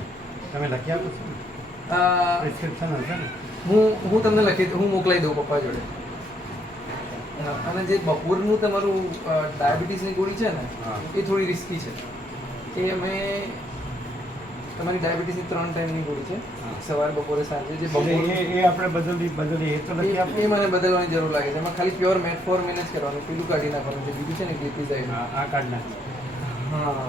તમે લખી આપો છો ને? પ્રિસ્ક્રિપ્શન હશે ને? હું તમને હું મોકલાવી દઉં પપ્પા જોડે. હા, અને જે બપોરનું તમારું ડાયાબિટીસની ગોળી છે ને હા. એ થોડી રિસ્કી છે. એ અમે તમારી ડાયાબિટીસની 3 ટાઈમની ગોળી છે, હા. સવારે બપોરે સાંજે. જે એટલે બપોર એ આપણે બદલી એ તો નથી એ આપણે મને બદલવાની જરૂર લાગે છે. એમાં ખાલી પ્યોર મેટફોર્મિન જ કરવાનું, પેલું કાઢી નાખવાનું છે. બીજું છે ને ગ્લિપિઝાઇડ. આ કાર્ડ નાખી. હા,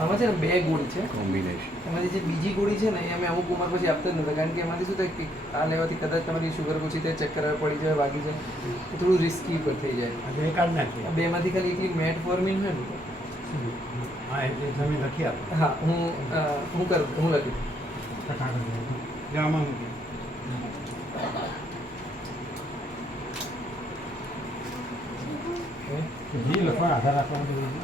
આમાં છે ને 2 ગોળી છે. કોમ્બિનેશન. એમાંથી જે બીજી ગોળી છે ને એ અમે અમુક ઉંમર પછી આપતા જ નથી, કારણ કે એમાંથી શું થાય કે આ લેવાથી કદાચ તમારી શુગર ઓછી થાય, ચેક કરાવવા પડી જાય, વાગી જાય, તો થોડું રિસ્કી પર થઈ જાય. એટલે એ કાર્ડ નાખી. આ બેમાંથી ખાલી એકલી મેટફોર્મિન હોય ને. હા, એટલે તમે લખી આપો. હા, હું લખી. આમાં મૂકી. જી લખવા આધાર રાખવાનું.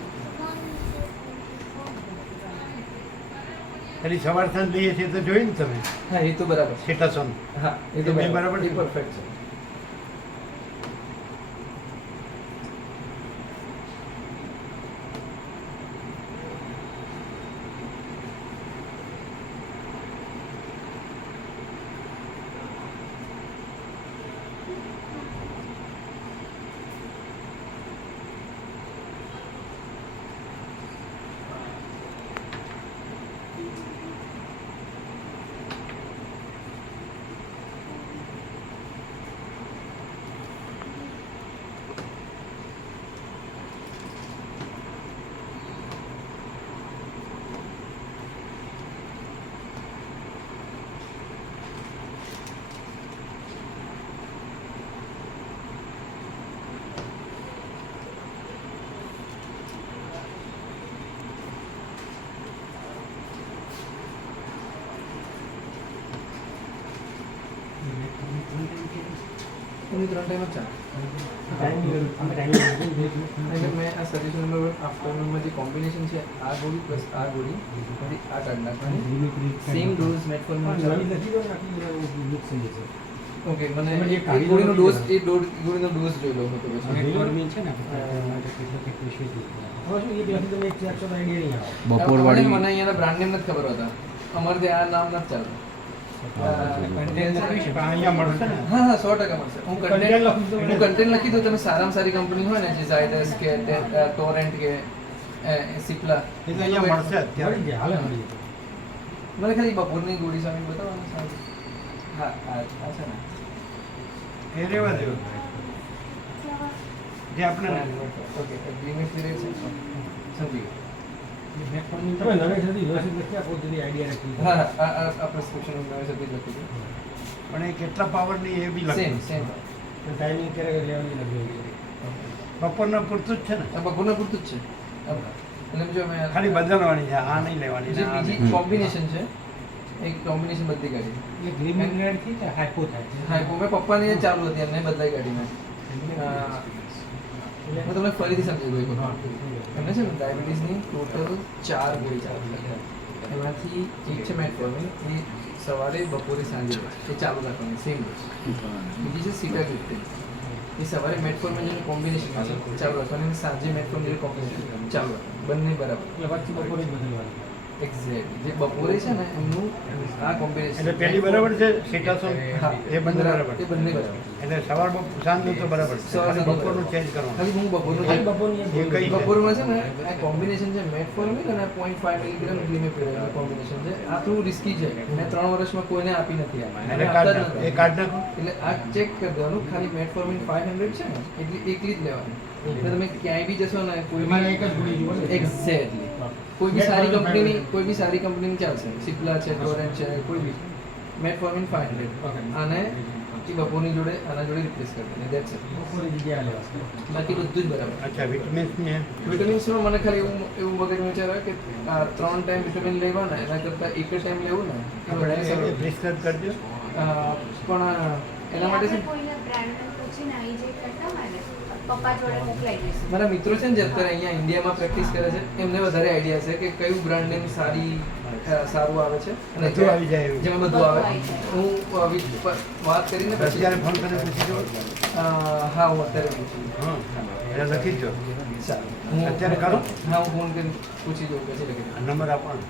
ખાલી સવાર સાંજ લઈએ છીએ તો જોયું ને તમે હા, એ તો બરાબર છે. સેટાસોન. હા, એ તો એ બરાબર બરાબર, છે. એ પરફેક્ટ છે. એની 3 ટાઈમ જ ચાલે. એટલે મેં આ સજેશન નંબર આફ્ટરનૂનમાં જે કોમ્બિનેશન છે, આ ગોળી પ્લસ આ ગોળી પછી આ કાઢ નાખવાની, સેમ ડોઝ મેટફોર્મિન. ઓકે, મને એક ગોળીનો ડોઝ ગોળીનો ડોઝ જોઈ લો તો પછી બપોર વાળી મને અહીંયાના બ્રાન્ડ નેમ નથી ખબર હોતા. અમારે ત્યાં આ નામ નથી ચાલતું. અહીંયા મળશે ને? હા હા, 100% મળશે. હું કન્ટેન્ટ લખી દઉં. તમે સારામાં સારી કંપની હોય ને, જે ઝાયડસ કે ટોરેન્ટ કે સિપ્લા, એ તો અહીંયા મળશે અત્યારે. મને ખાલી બપોરની ગોળી સામે બતાવવાનું સારું. હા, આ છે ને એ રેવા દેવું જે આપણે ઓકે, એગ્રીમેન્ટ પીરિયડ છે. સમજી ગયો. હા હા, આ પ્રિસ્ક્રિપ્શન નવે સદી લખી દઉં. પણ એ કેટલા પાવરની એ બી સેમ લખે. સેમ. બપોરના પૂરતું જ છે ને? આ બપોરના પૂરતું જ છે. એટલે જો મેં ખાલી બદલવાની છે, આ નહીં લેવાની. જે ને આ બીજી નહીં. કોમ્બિનેશન છે, એક કોમ્બિનેશન બદલી કાઢી. હાઈપો મેં પપ્પાની એ ચાલુ હતી, એમને બદલાઈ કાઢી મેં. હું તમને ફરીથી સમજી દઉં. એમને છે ને ડાયાબિટીસની ટોટલ 4 ગોળી ચાલુ છે. એમાંથી એક છે મેટફોર્મિન, એ સવારે બપોરે સાંજે એ ચાલુ રાખવાની સેમ ડોઝ. બીજી છે સીટાગ્લિપ્ટિન, એ સવારે મેટફોર્મિન કોમ્બિનેશન ચાલુ રાખવાની, અને સાંજે મેટફોર્મિન કોમ્બિનેશન ચાલુ રાખવાની. બંને બરાબર. એક્ઝેક્ટલી જે બપોરે છે ને એમનું આ કોમ્બિનેશન. એટલે પેલી બરાબર છે સેટાસોન? હા, એ બંને બરાબર. એ બંને બરાબર. એટલે સવાર સાંજનું તો બરાબર છે. સવાર ખાલી સાંજનું બપોરનું ચેન્જ કરવાનું. ખાલી હું બપોરનું એ કઈ છે? બપોરમાં છે ને આ કોમ્બિનેશન છે મેટફોર્મિન અને 0.5 મિલીગ્રામ ગ્લિમેપિરિડનું કોમ્બિનેશન છે. આ થોડું રિસ્કી છે. મેં 3 વર્ષમાં કોઈને આપી નથી આ. એટલે મેં કાર્ડ આપતા જ નાખો. નથી. એ કાર્ડ નાખો. એટલે આ ચેક કરી દેવાનું. ખાલી મેટફોર્મિન 500 છે ને એટલી એકલી જ લેવાની. એટલે તમે ક્યાંય બી જશો ને કોઈ એક્ઝેક્ટલી કોઈ બી સારી કંપનીની ચાલશે. સિપ્લા છે, ટોરેન્ટ છે, કોઈ બી. મેટફોર્મિન 500 અને એ બપોરની જોડે આના જોડે રિપ્લેસ કરી દે. That's it. બાકી બધું જ બરાબર. અચ્છા, વિટામિન્સની હે? વિટામિન્સમાં મને ખાલી એવું મગજમાં વિચાર આવે કે 3 ટાઈમ વિટામિન લેવાના એના કરતાં એક જ ટાઈમ લેવું ને એ આપણે વધારે સારું. પ્રિસ્ક્રાઇબ કરજો. પણ એના માટે છે ને, કોઈને બ્રાન્ડ પૂછીને અહીં જે કરતા હોય ને પપ્પા જોડે મોકલાઈ દઈશું. મારા મિત્રો છે ને જે અત્યારે અહીંયા ઇન્ડિયામાં પ્રેક્ટિસ કરે છે, એમને વધારે આઈડિયા છે કે કયું બ્રાન્ડ નેમ સારું આવે છે અને બધું આવી જાય એવું. જેમાં બધું આવે. હું વાત કરીને પછી અત્યારે ફોન કરીને પૂછી જો. હા, હું અત્યારે પૂછી લઉં. હા, એટલે લખી જ જો. સારું, હું અત્યારે કરો? હા, હું ફોન કરીને પૂછી દઉં પછી લખી દઉં. નંબર આપો ને.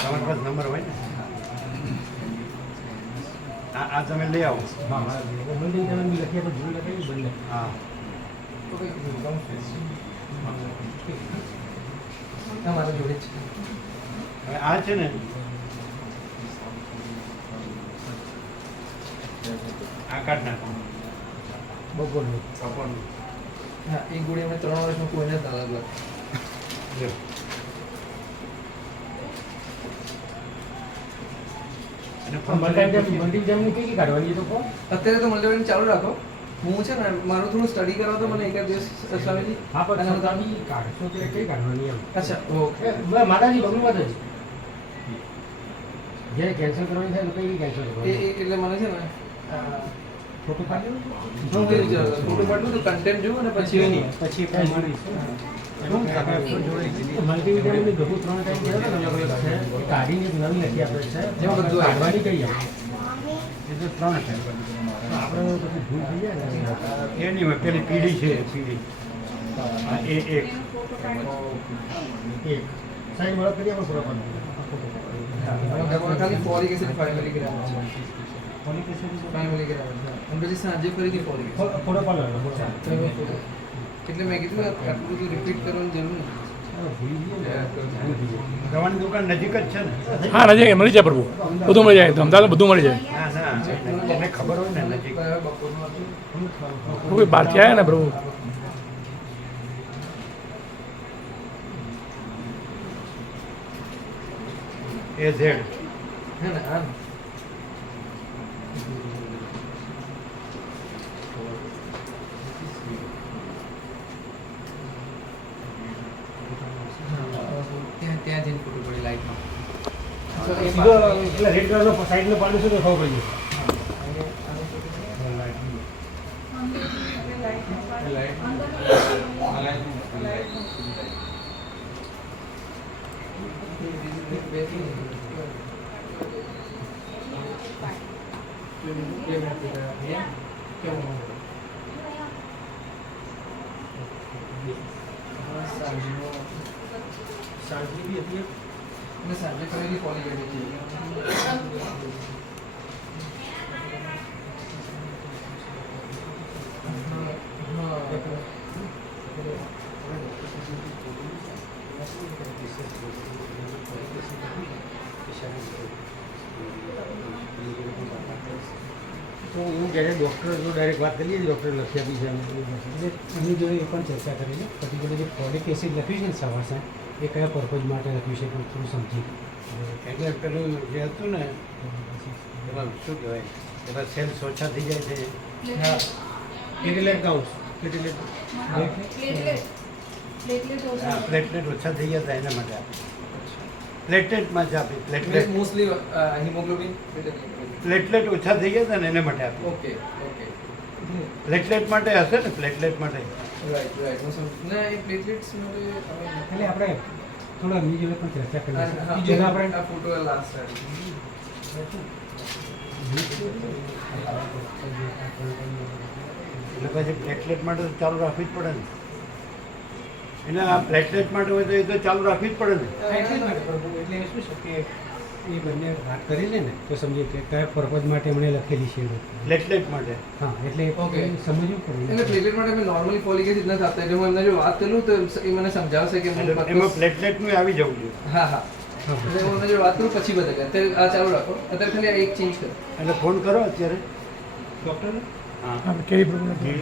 તમારી પાસે નંબર હોય ને? આ તમે લઈ આવો હા બંને જણા બી લખીએ પણ જોઈ લખાય બંને હા તો કંઈક જોડકામ છે. આ મારા જોડે જ છે. હવે આ છે ને આ કાઢ નાખો બપોરનું બપોરનું હા એક ગોળી અમે 3 વર્ષમાં કોઈને જ ના લાગ્યું. લ્યો. અને મલ્ટીવિટામિન કઈ કાઢવાની એ તો કહો અત્યારે તો મલ્ટીવિટામિન ચાલુ રાખો. હું છે ને મારું થોડું સ્ટડી કરાવો તો મને એકાદ દિવસ સ્વામીજી. હા પણ અને છતાં બી કાઢશો તો કઈ કાઢવાની એમ અચ્છા ઓકે. માતાજી બગલું જ જ્યારે કેન્સલ કરવાની થાય તો કઈ કેન્સલ કરવાની એટલે મને છે ને ફોટો પાડ્યો હું એ વિચારતો ફોટો પાડું તો કન્ટેન્ટ જોઉં અને પછી હું પછી મલ્ટીવિટામિન બહુ 3 ટાઈમ કહેવાય ને અલગ અલગ છે એ કાઢીને એક નવી લખી આપે છે જેમાં બધું કાઢવાની કઈ એમ એ તો 3 છે આપણે પછી ભૂલ થઈ જાય ને એ નહીં હોય પેલી પીળી છે પીળી હા, એ એક એક સાઈડ વાળા કરી આપણે પૂરા પાડવાનું ખાલી ફોલિક એસિડ 5 મિલીગ્રામ છે. 5 મિલીગ્રામ અને પછી સાંજે ફરીથી ફોલિક એસિડ. પૂરા પાડવાનું એટલે મેં કીધું આટલું બધું રિપીટ કરવાની જરૂર નથી. દવાની દુકાન નજીક જ છે ને હા નજીક મળી જાય પ્રભુ બધું મળી જાય અમદાવાદ બધું મળી જાય ના ના તમને ખબર હોય ને નજીક બપોરનું હતું. કોઈ બહારથી આવ્યા ને પ્રભુ એ ઝેડ હે ને આ ત્યાં જઈને ફોટો પડી લાઈટમાં. સીધો એટલે રેડ કલરનો સાઈડનો પાડું છું તો ખબર પડી શાંતિ બી હતી અને સાંજે કરેલી પોલિગેટી તો હું જ્યારે ડૉક્ટર જો ડાયરેક્ટ વાત કરીએ ડૉક્ટર લખી આપી છે એની જોડે એ પણ ચર્ચા કરીને પર્ટિક્યુલર જે ફોલિક એસિડ લખ્યું છે ને સવાસે એ કયા પર્પઝ માટે લખ્યું છે પણ થોડું સમજી એટલે પેલું જે હતું ને એમાં શું કહેવાય એમાં સેલ્સ ઓછા થઈ જાય છે પ્લેટલેટ કાઉન્ટ પ્લેટલેટ પ્લેટલેટ ઓછા થઈ ગયા હતા એના માટે આપે પ્લેટલેટમાં જ આપે પ્લેટલેટ મોસ્ટલી હિમોગ્લોબિન. પ્લેટલેટ ઓછા થઈ ગયા હતા ને એને માટે આપે ઓકે ઓકે પ્લેટલેટ માટે હશે ને પ્લેટલેટ માટે રાઈટ રાઈટ હું સમજ ના એ પ્લેટલેટ્સ માટે એટલે આપણે થોડા એમની જોડે પણ ચર્ચા કરી હા, બીજું આપણે આ ફોટો લાસ્ટ એટલે પછી પ્લેટલેટ માટે તો ચાલુ રાખવી જ પડે ને એને આ પ્લેટલેટ માટે હોય તો એ તો ચાલુ રાખવી જ પડે ને એટલે જ માટે પ્રભુ એટલે શું છે કે એ બંને વાત કરી લે ને તો સમજીએ કે કયા પર્પઝ માટે એમણે લખેલી છે પ્લેટલેટ માટે હા એટલે Okay. સમજવું એટલે પડે પ્લેટલેટ માટે અમે નોર્મલી ફોલિક એસિડ નથી આપતા એટલે હું એમને જો વાત કરું તો એ મને સમજાવશે કે મને એટલે એમાં પ્લેટલેટનું આવી જવું જોઈએ હા હા એટલે હું એમને જો વાત કરું પછી બધા અત્યારે આ ચાલુ રાખો અત્યારે ખાલી આ એક ચેન્જ કરો. એટલે ફોન કરો અત્યારે ડૉક્ટર હા આપણે કેવી પ્રોબ્લેમ જી.